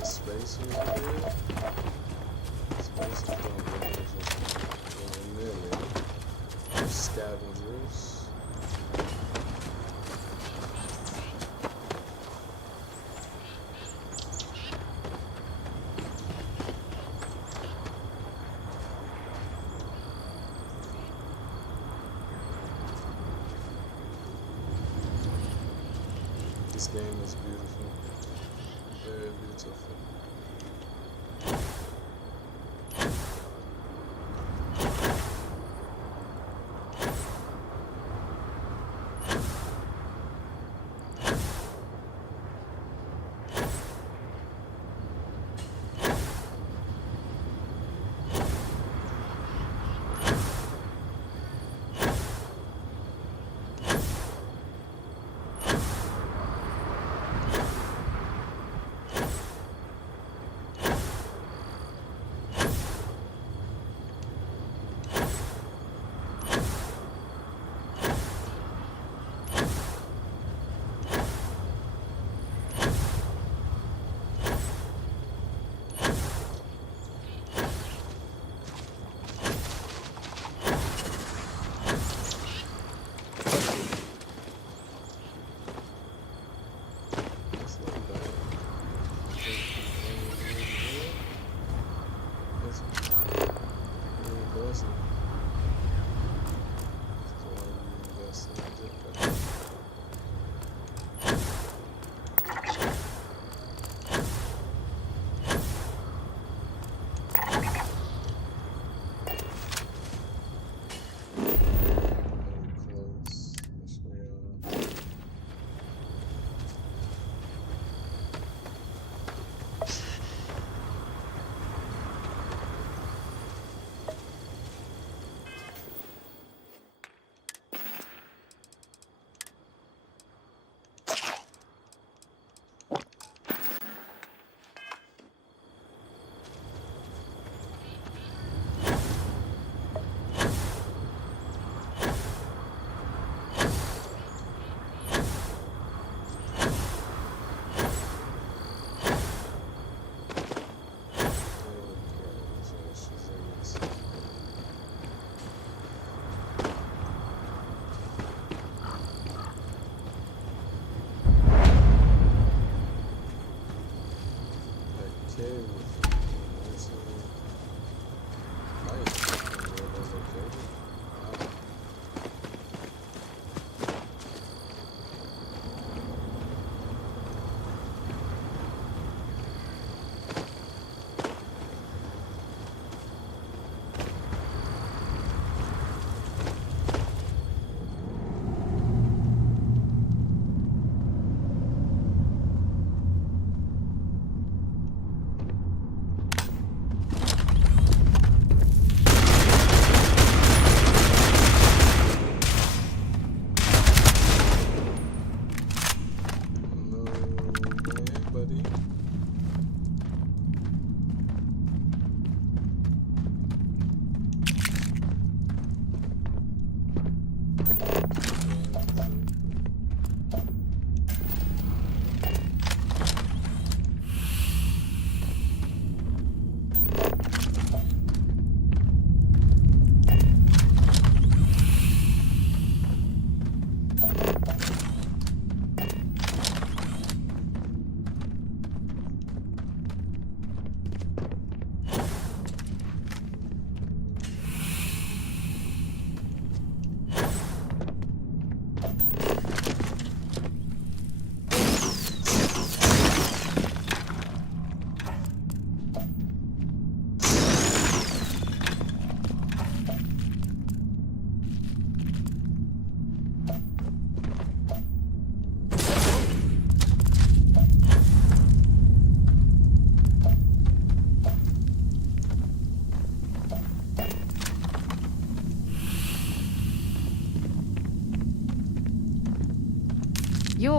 Space is here. Space is going willy-nilly. Scavengers. This game is beautiful. Very beautiful.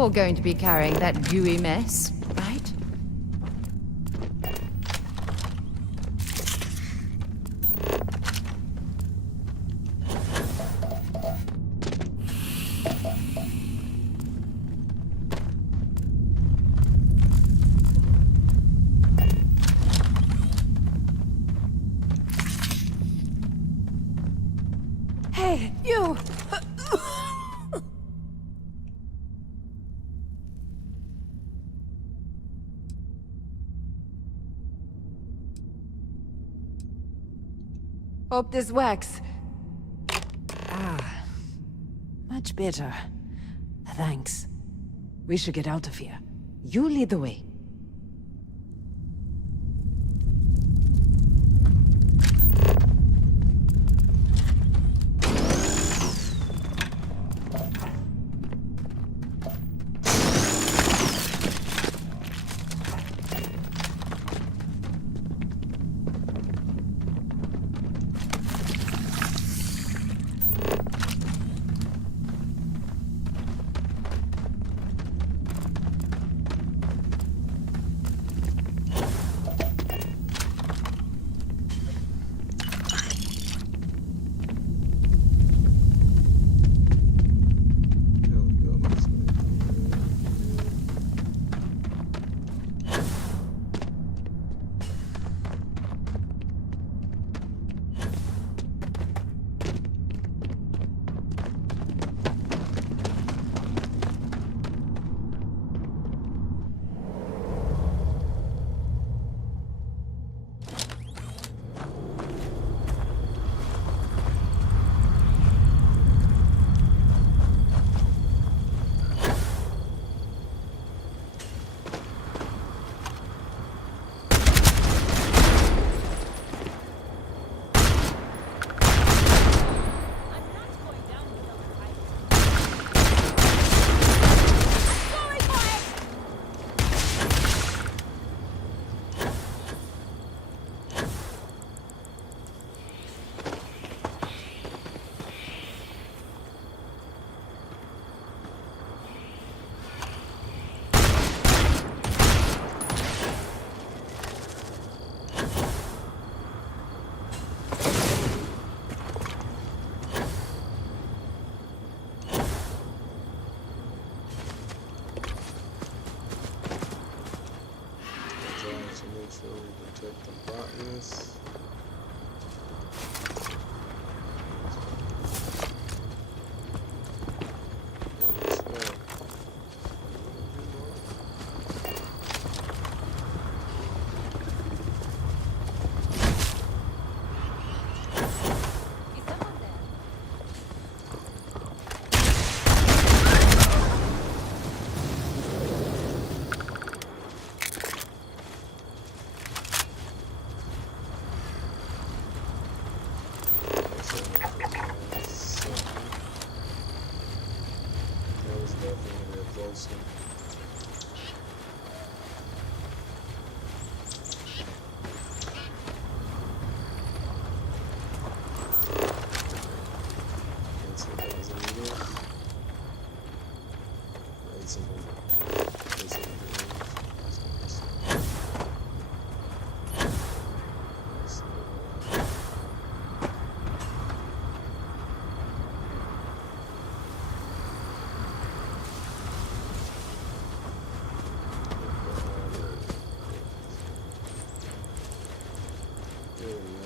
You're going to be carrying that gooey mess, right? Hey, you! Hope this wax. Ah, much better. Thanks. We should get out of here. You lead the way.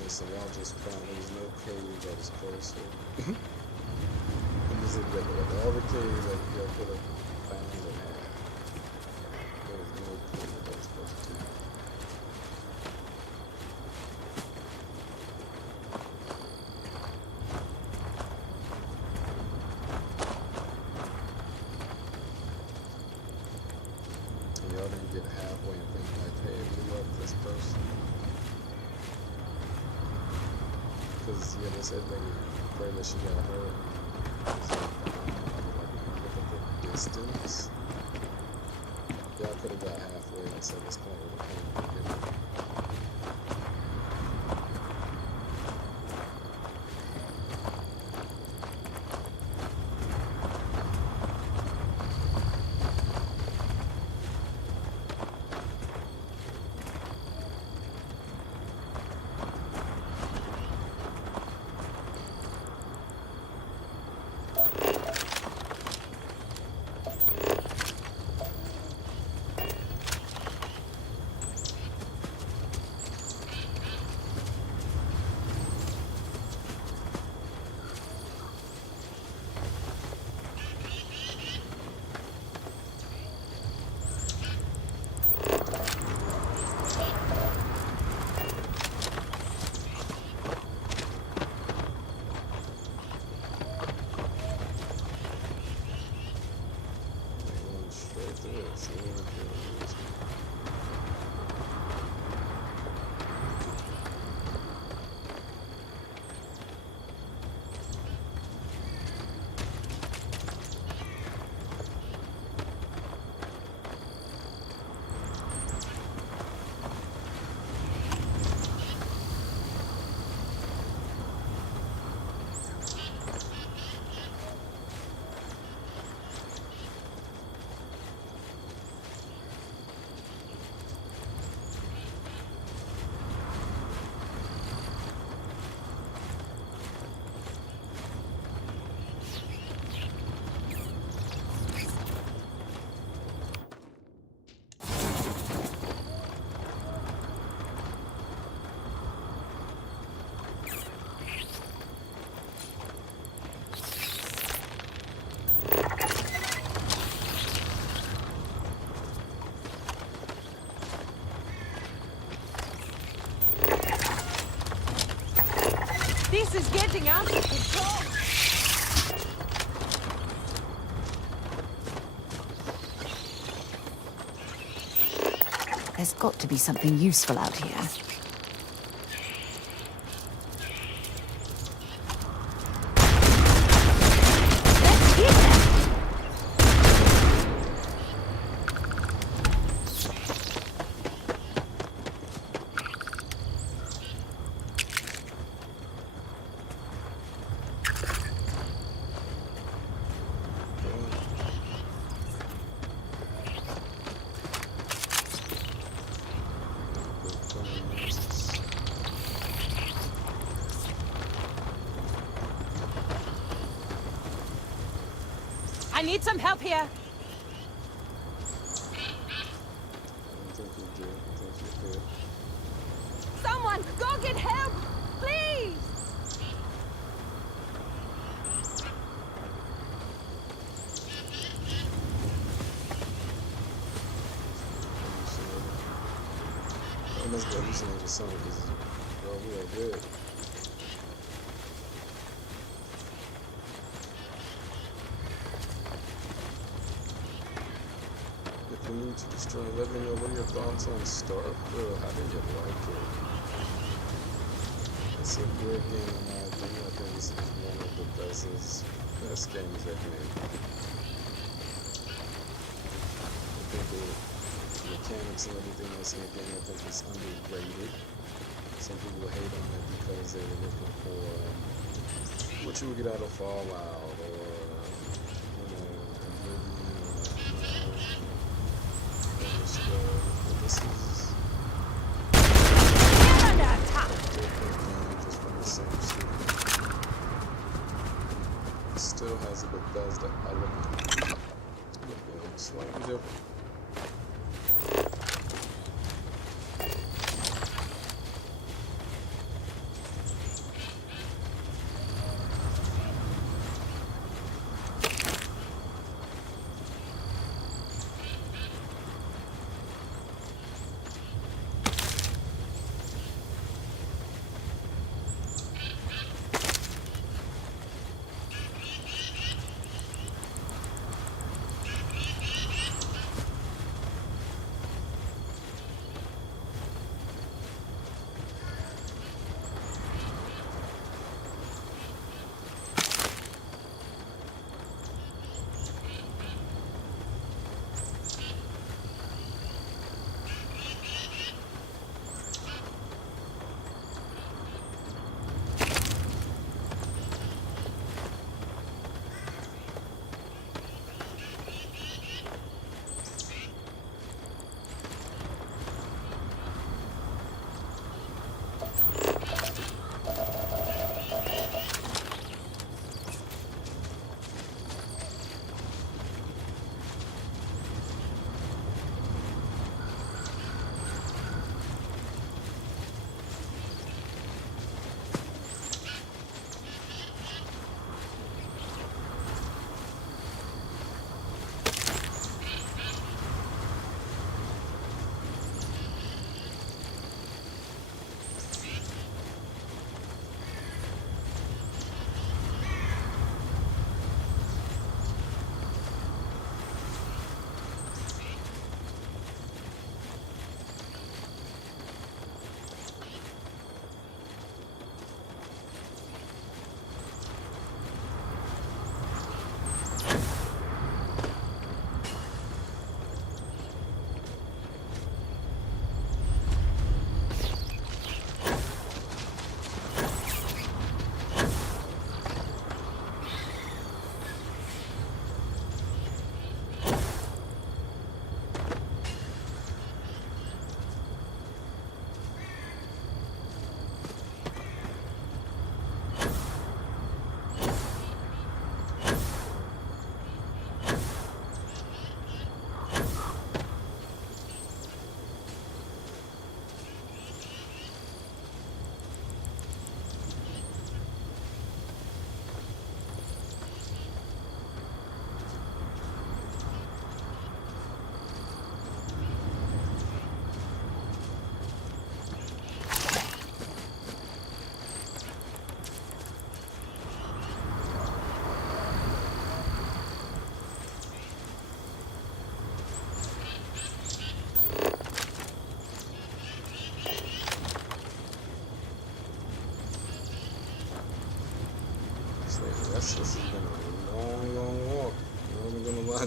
So y'all just found there's no cave that is closer. And this is like all the caves that y'all could have found and had. There was no cave that was closer to you. And y'all didn't get halfway and think like, hey, we love this person. Because, yeah, they said they afraid that she got hurt. So, look at the distance. Y'all could have got halfway and said this point would have came together. There's got to be something useful out here. I need some help here. I don't think you do. I think you're good. Someone, go get help, please. And let's go using it to some because, well, we are good. If you need to destroy, let me know what are your thoughts on Starfield. How did you like it? It's a good game in my opinion. I think this is one of the best games they've made. I think the mechanics and everything else in the game, I think it's underrated. Some people hate on it because they were looking for what you would get out of Fallout or this is Under attack. different game just from the same studio. It still has a Bethesda element. But slightly different.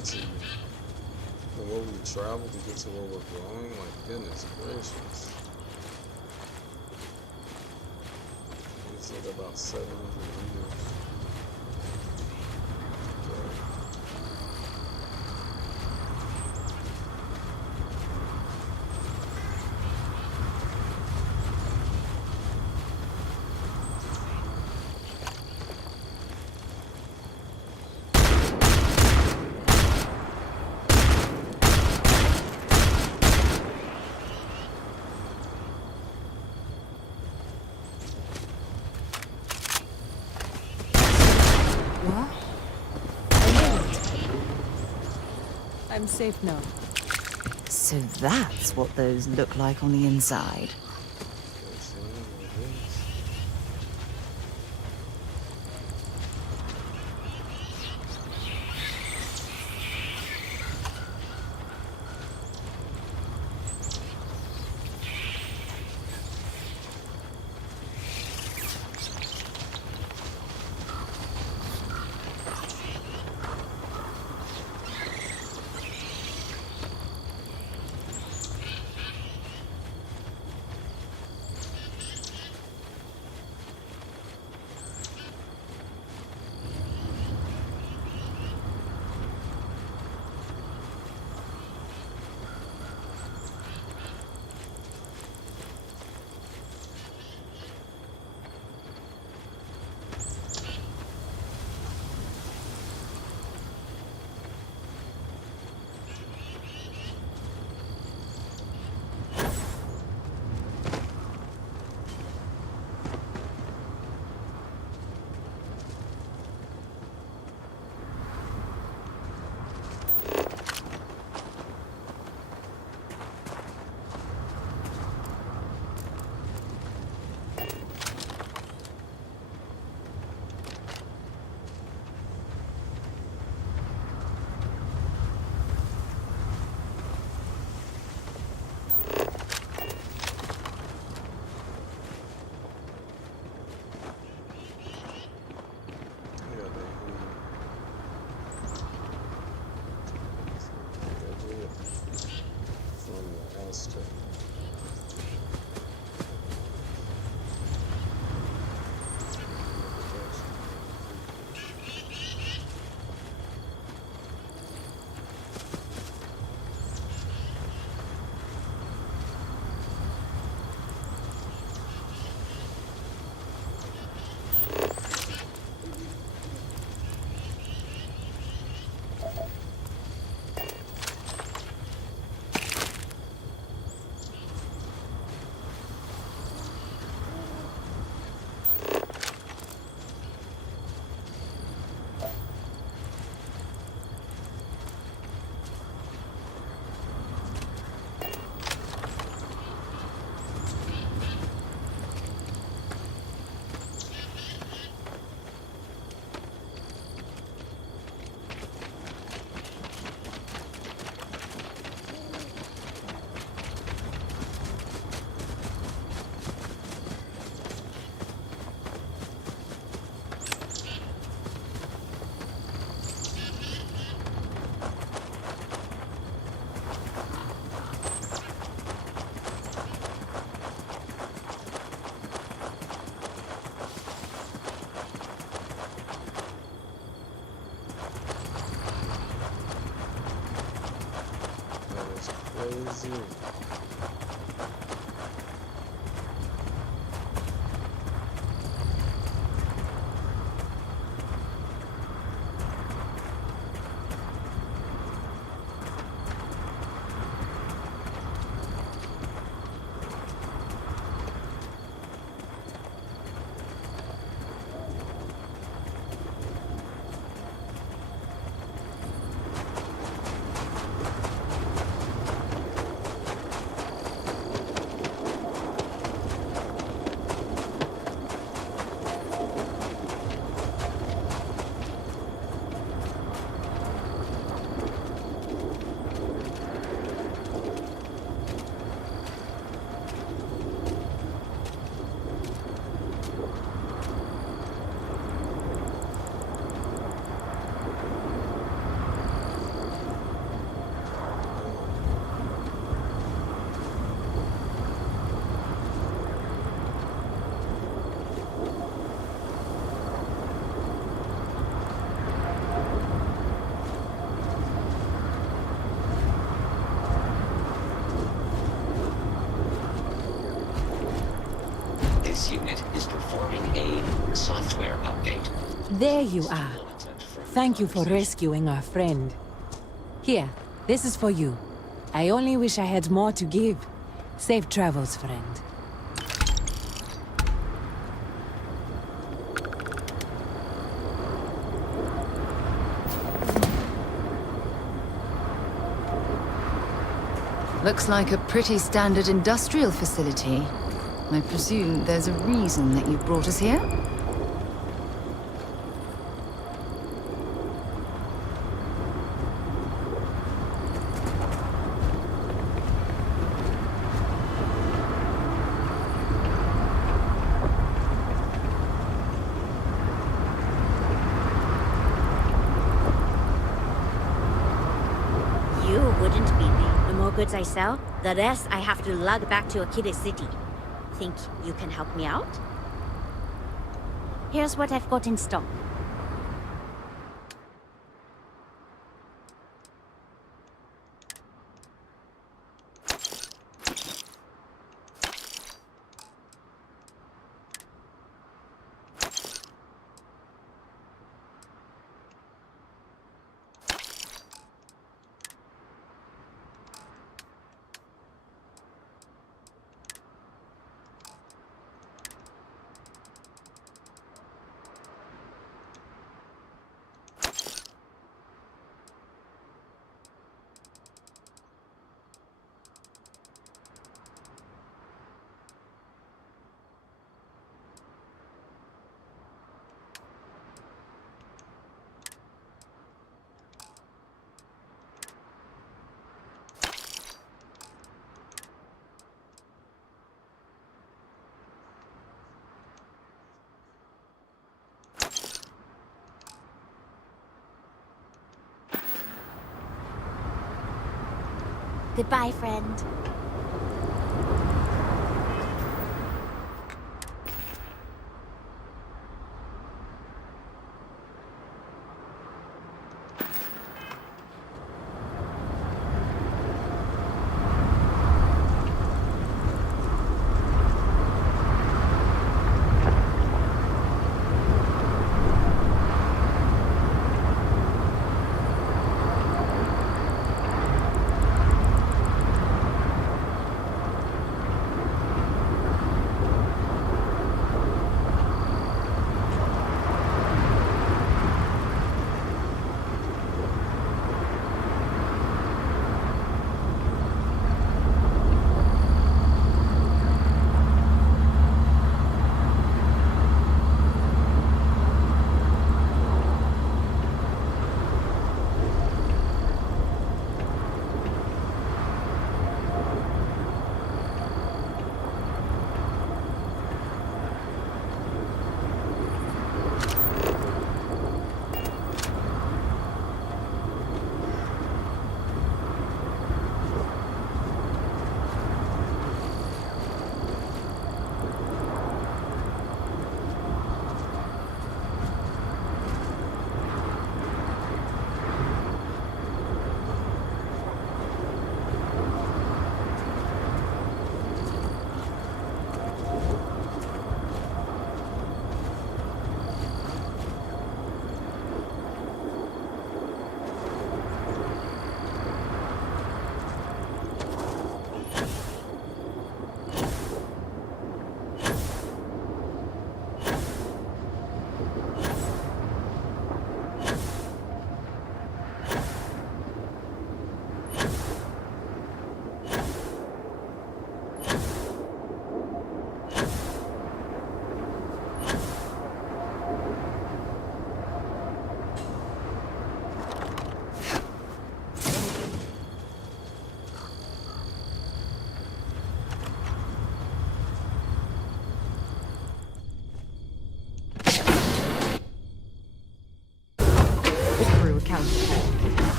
to you. The more we travel to get to where we're going, like, goodness gracious. It's like about 700 meters. I'm safe now. So that's what those look like on the inside. is performing a software update. There you are. Thank you for rescuing our friend. Here, this is for you. I only wish I had more to give. Safe travels, friend. Looks like a pretty standard industrial facility. I presume there's a reason that you brought us here? You wouldn't be me. The more goods I sell, the less I have to lug back to Akita City. Think you can help me out? Here's what I've got in stock. Goodbye, friend.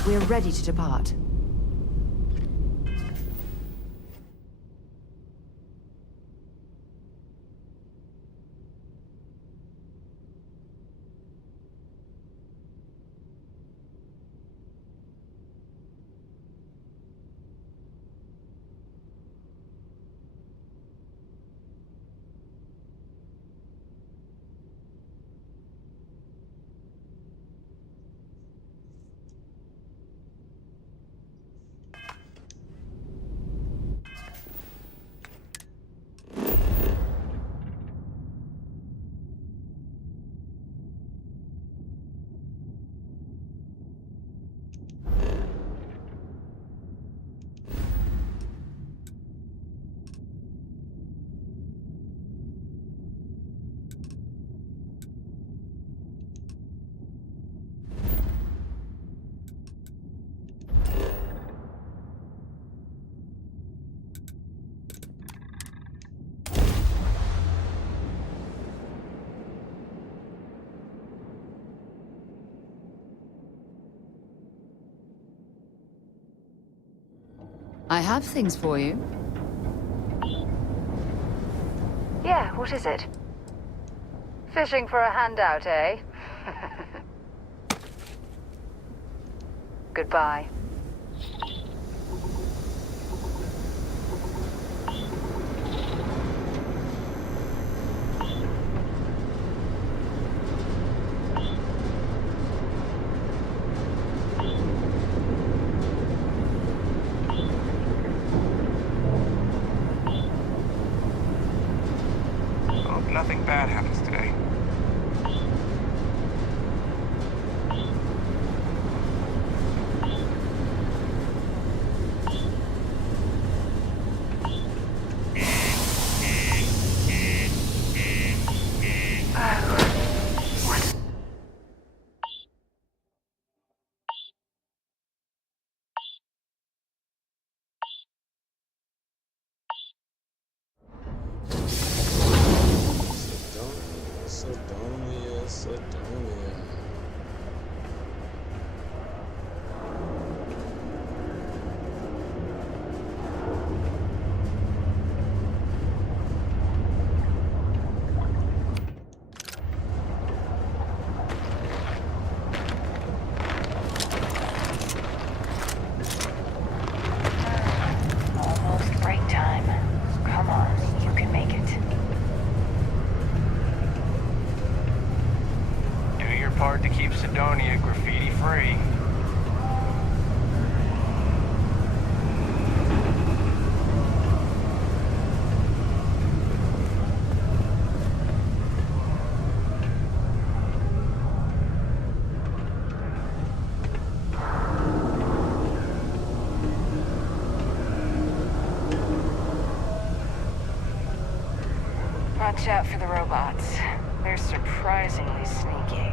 We're ready to depart. I have things for you. Yeah, what is it? Fishing for a handout, eh? Goodbye. Hope nothing bad happens today. Sidonia. Almost break time. Come on, you can make it. Do your part to keep Sidonia graffiti free. Watch out for the robots. They're surprisingly sneaky.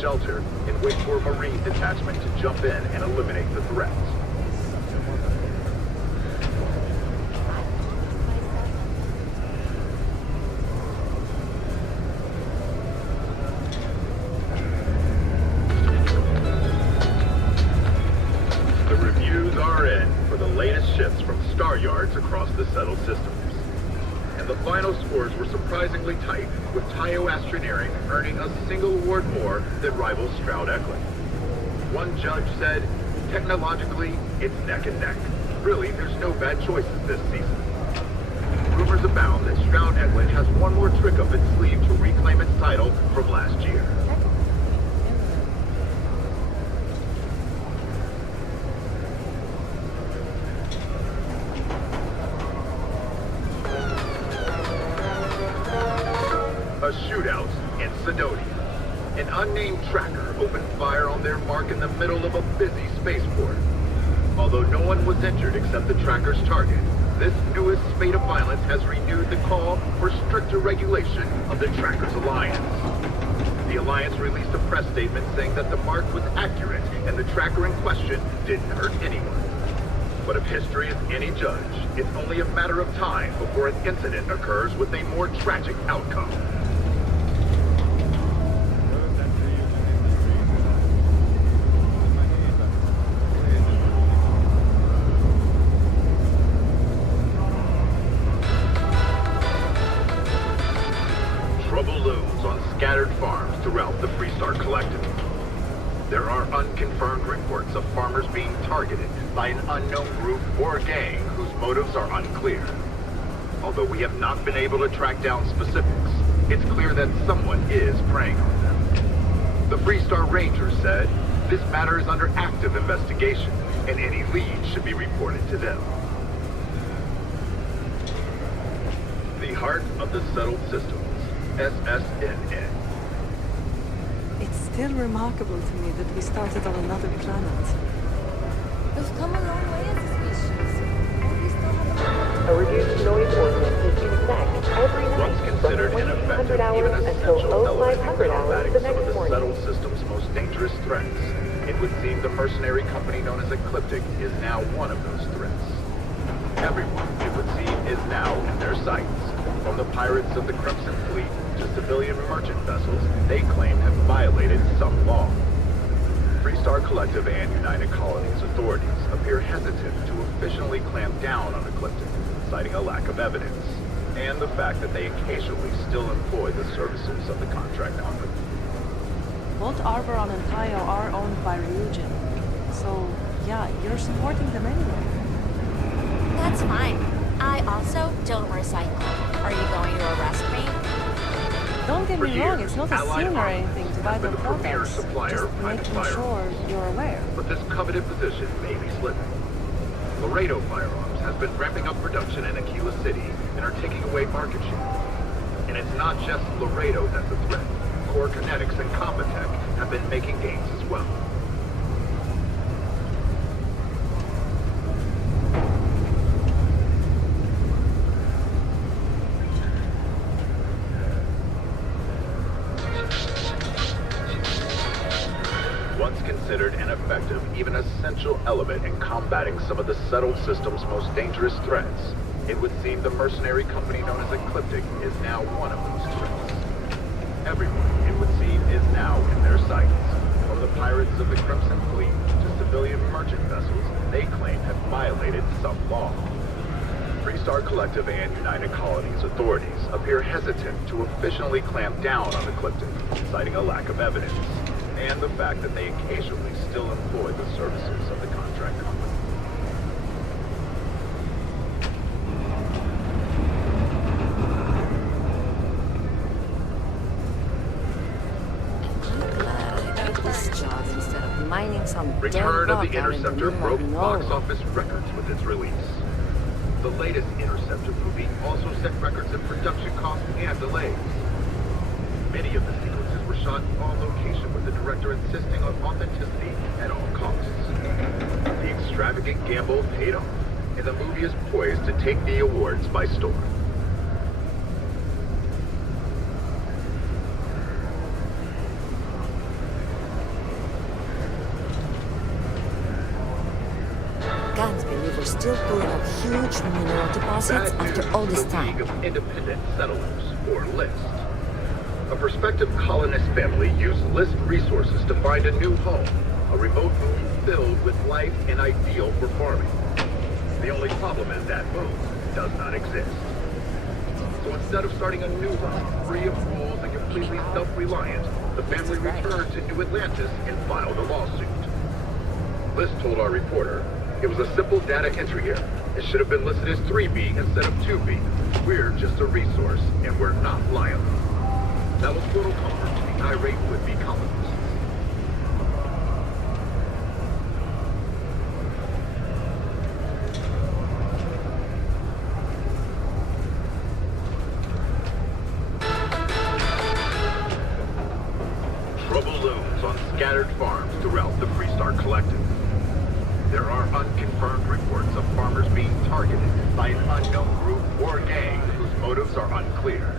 Shelter and wait for a Marine detachment to jump in and eliminate the threats. The reviews are in for the latest ships from star yards across the settled systems. And the final scores were surprisingly tight, with Tayo Astroneering earning a single award more than rival Stroud-Eklund. One judge said, technologically, it's neck and neck. Really, there's no bad choices this season. Rumors abound that Stroud-Eklund has one more trick up its sleeve to reclaim its title from last year. A shootout in Sidonia. An unnamed tracker opened fire on their mark in the middle of a busy spaceport. Although no one was injured except the tracker's target, this newest spate of violence has renewed the call for stricter regulation of the tracker's alliance. The alliance released a press statement saying that the mark was accurate and the tracker in question didn't hurt anyone. But if history is any judge, it's only a matter of time before an incident occurs with a more tragic outcome. Trouble looms on scattered farms throughout the Freestar Collective. There are unconfirmed reports of farmers being targeted by an unknown group or gang whose motives are unclear. Although we have not been able to track down specifics, it's clear that someone is preying on them. The Freestar Rangers said this matter is under active investigation and any leads should be reported to them. The heart of the settled systems, SSNN. It's still remarkable to me that we started on another planet. We've come a long way as a species. But we still have A reduced noise ordinance is in effect every night Once considered from ineffective, 2000 hours even until essential element in 0500 hours combating the some of next the morning. settled system's most dangerous threats, it would seem the mercenary company known as Ecliptic is now one of those threats. Everyone, it would seem, is now in their sights. From the pirates of the Crimson Fleet to civilian merchant vessels they claim have violated some law. Freestar Collective and United Colonies authorities appear hesitant to officially clamp down on Ecliptic, citing a lack of evidence, and the fact that they occasionally still employ the services of the contract company. Both Arboron and Tayo are owned by Ryujin. So, yeah, you're supporting them anyway. That's fine. I also don't recycle. Are you going to arrest me? Don't get me wrong, it's not a Allied sin or Arms anything to buy has been their the premier products. supplier Just of private making firearms. sure you're aware. But this coveted position may be slipping. Laredo Firearms has been ramping up production in Aquila City and are taking away market share. And it's not just Laredo that's a threat. Core Kinetics and Compotech have been making gains as well. Once considered an effective, even essential element in combating some of the settled system's most dangerous threats, it would seem the mercenary company known as Ecliptic is now one of those threats. Everyone, it would seem, is now in their sights. From the pirates of the Crimson Fleet to civilian merchant vessels they claim have violated some law. Freestar Collective and United Colonies authorities appear hesitant to officially clamp down on Ecliptic, citing a lack of evidence, and the fact that they occasionally still employ the services of the contract company. this job instead of mining some Return damn of rock the out in the Interceptor middle of broke box nowhere. office records with its release. The latest Interceptor movie also set records in production costs and delays. Many of the sequences were shot on location with the director insisting on authenticity at all costs. The extravagant gamble paid off, and the movie is poised to take the awards by storm. Can't believe we're still pulling up huge mineral deposits after all this time. The League of Independent Settlers, or LIST. A prospective colonist family used LIST resources to find a new home, a remote moon filled with life and ideal for farming. The only problem is that moon does not exist. So instead of starting a new life, free of rules and completely self-reliant, the family returned to New Atlantis and filed a lawsuit. LIST told our reporter, it was a simple data entry error. It should have been listed as 3B instead of 2B. We're just a resource, and we're not liable. That was little comfort to the irate would-be colonists. Trouble looms on scattered farms throughout the Freestar Collective. There are unconfirmed reports of farmers being targeted by an unknown group or gang whose motives are unclear.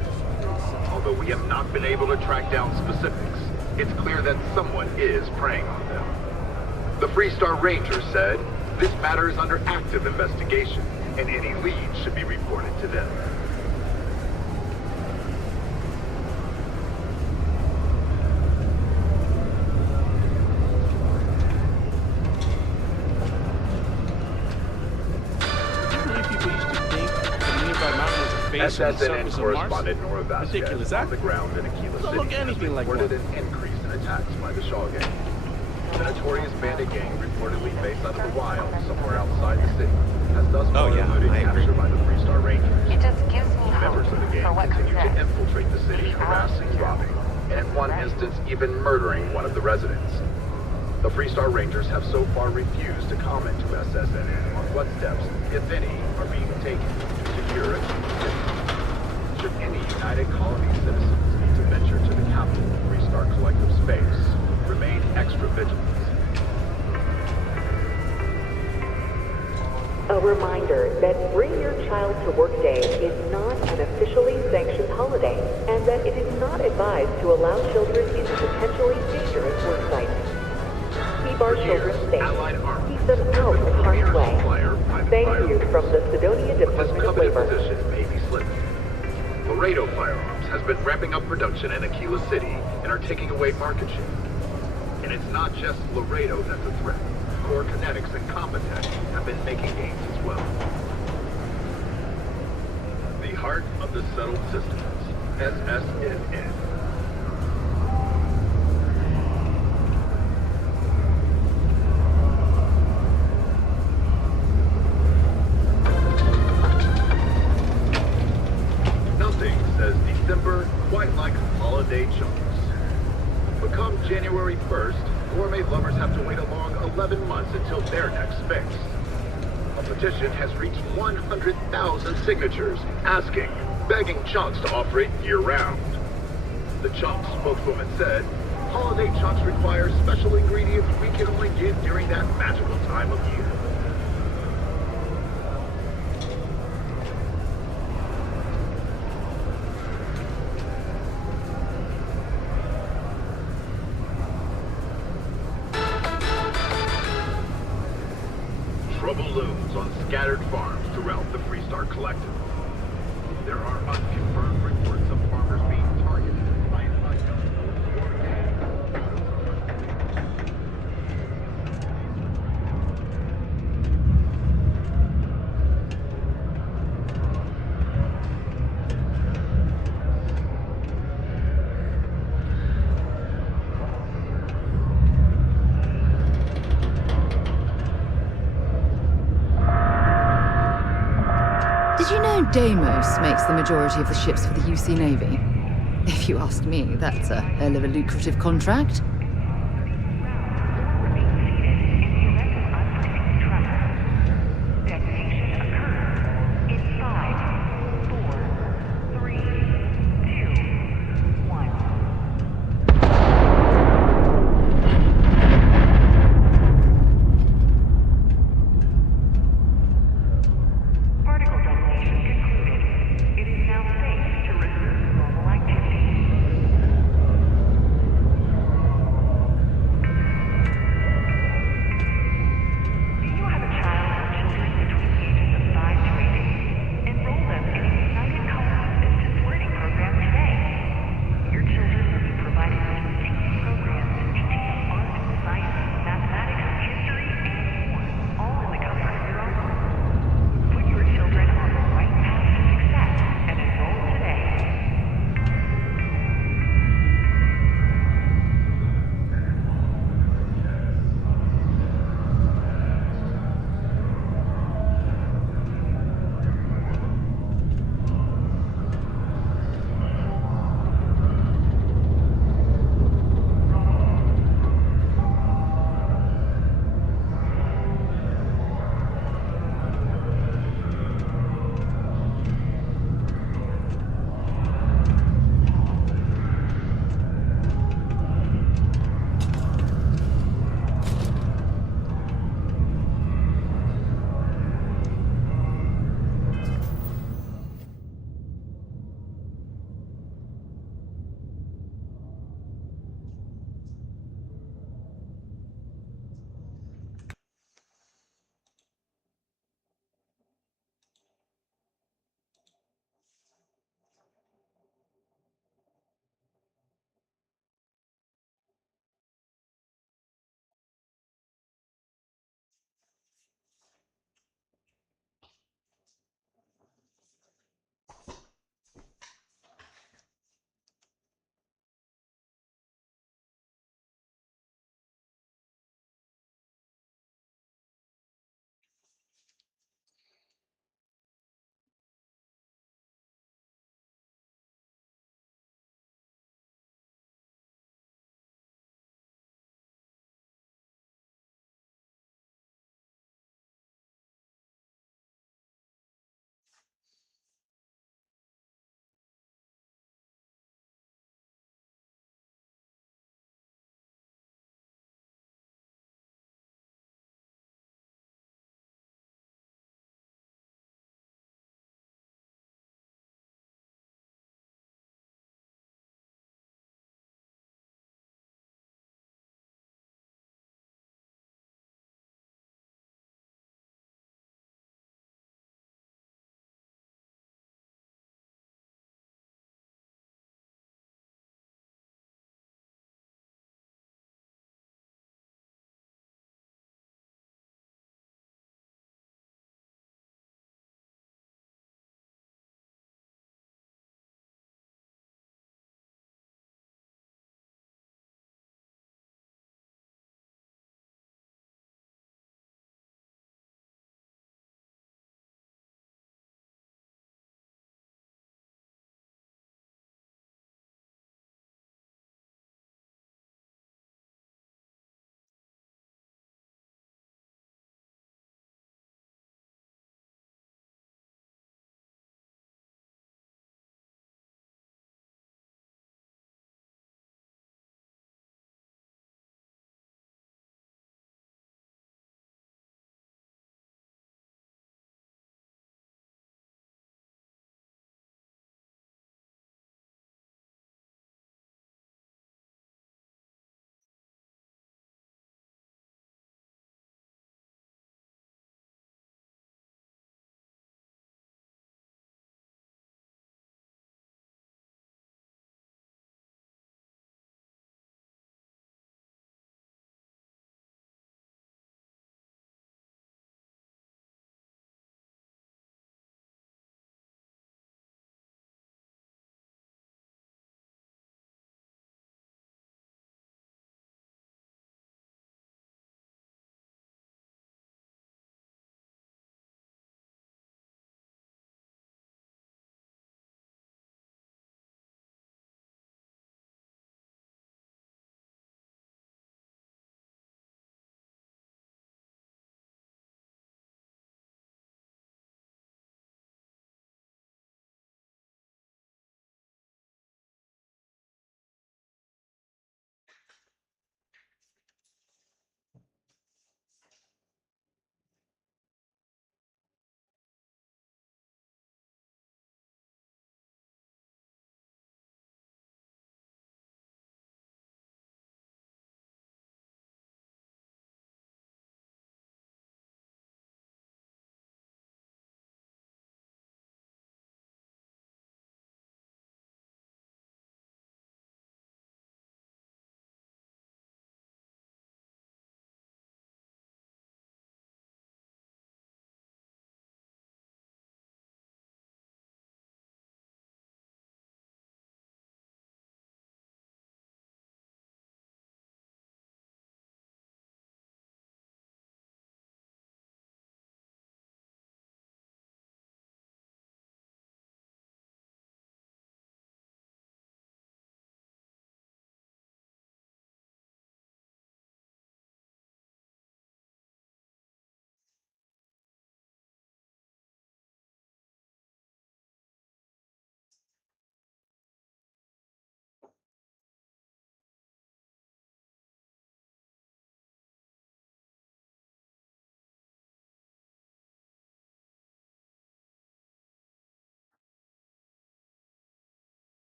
Although we have not been able to track down specifics, it's clear that someone is preying on them. The Freestar Ranger said, this matter is under active investigation, and any leads should be reported to them. SSNN correspondent Nora Vasquez on the ground in Aquila City has reported an increase in attacks by the Shaw gang. The notorious bandit gang reportedly based out of the wild somewhere outside the city has thus far eluded capture by the Freestar Rangers. It just gives me Members of the gang continue to infiltrate the city, harassing, robbing, and in one instance even murdering one of the residents. The Freestar Rangers have so far refused to comment to SSNN on what steps, if any, are being taken to secure it. United Colony citizens need to venture to the capital of Freestar Collective space. Remain extra vigilant. A reminder that Bring Your Child to Work Day is not an officially sanctioned holiday, and that it is not advised to allow children into potentially dangerous work sites. Keep our children safe. Keep them out of harm's way. Thank you from the Sidonia Department of Labor. Position may be slipping. Laredo Firearms has been ramping up production in Aquila City and are taking away market share. And it's not just Laredo that's a threat. Core Kinetics and Competech have been making gains as well. The heart of the settled systems, SSNN. Nothing says December quite like holiday chunks. But come January 1st, gourmet lovers have to wait a long 11 months until their next fix. A petition has reached 100,000 signatures asking, begging Chunks to offer it year-round. The Chunks spokeswoman said, holiday Chunks require special ingredients we can only get during that magical time of year. Trouble looms on scattered farms throughout the Freestar Collective. There are unconfirmed reports of farmers being targeted by Did you know Deimos makes the majority of the ships for the UC Navy? If you ask me, that's a hell of a lucrative contract.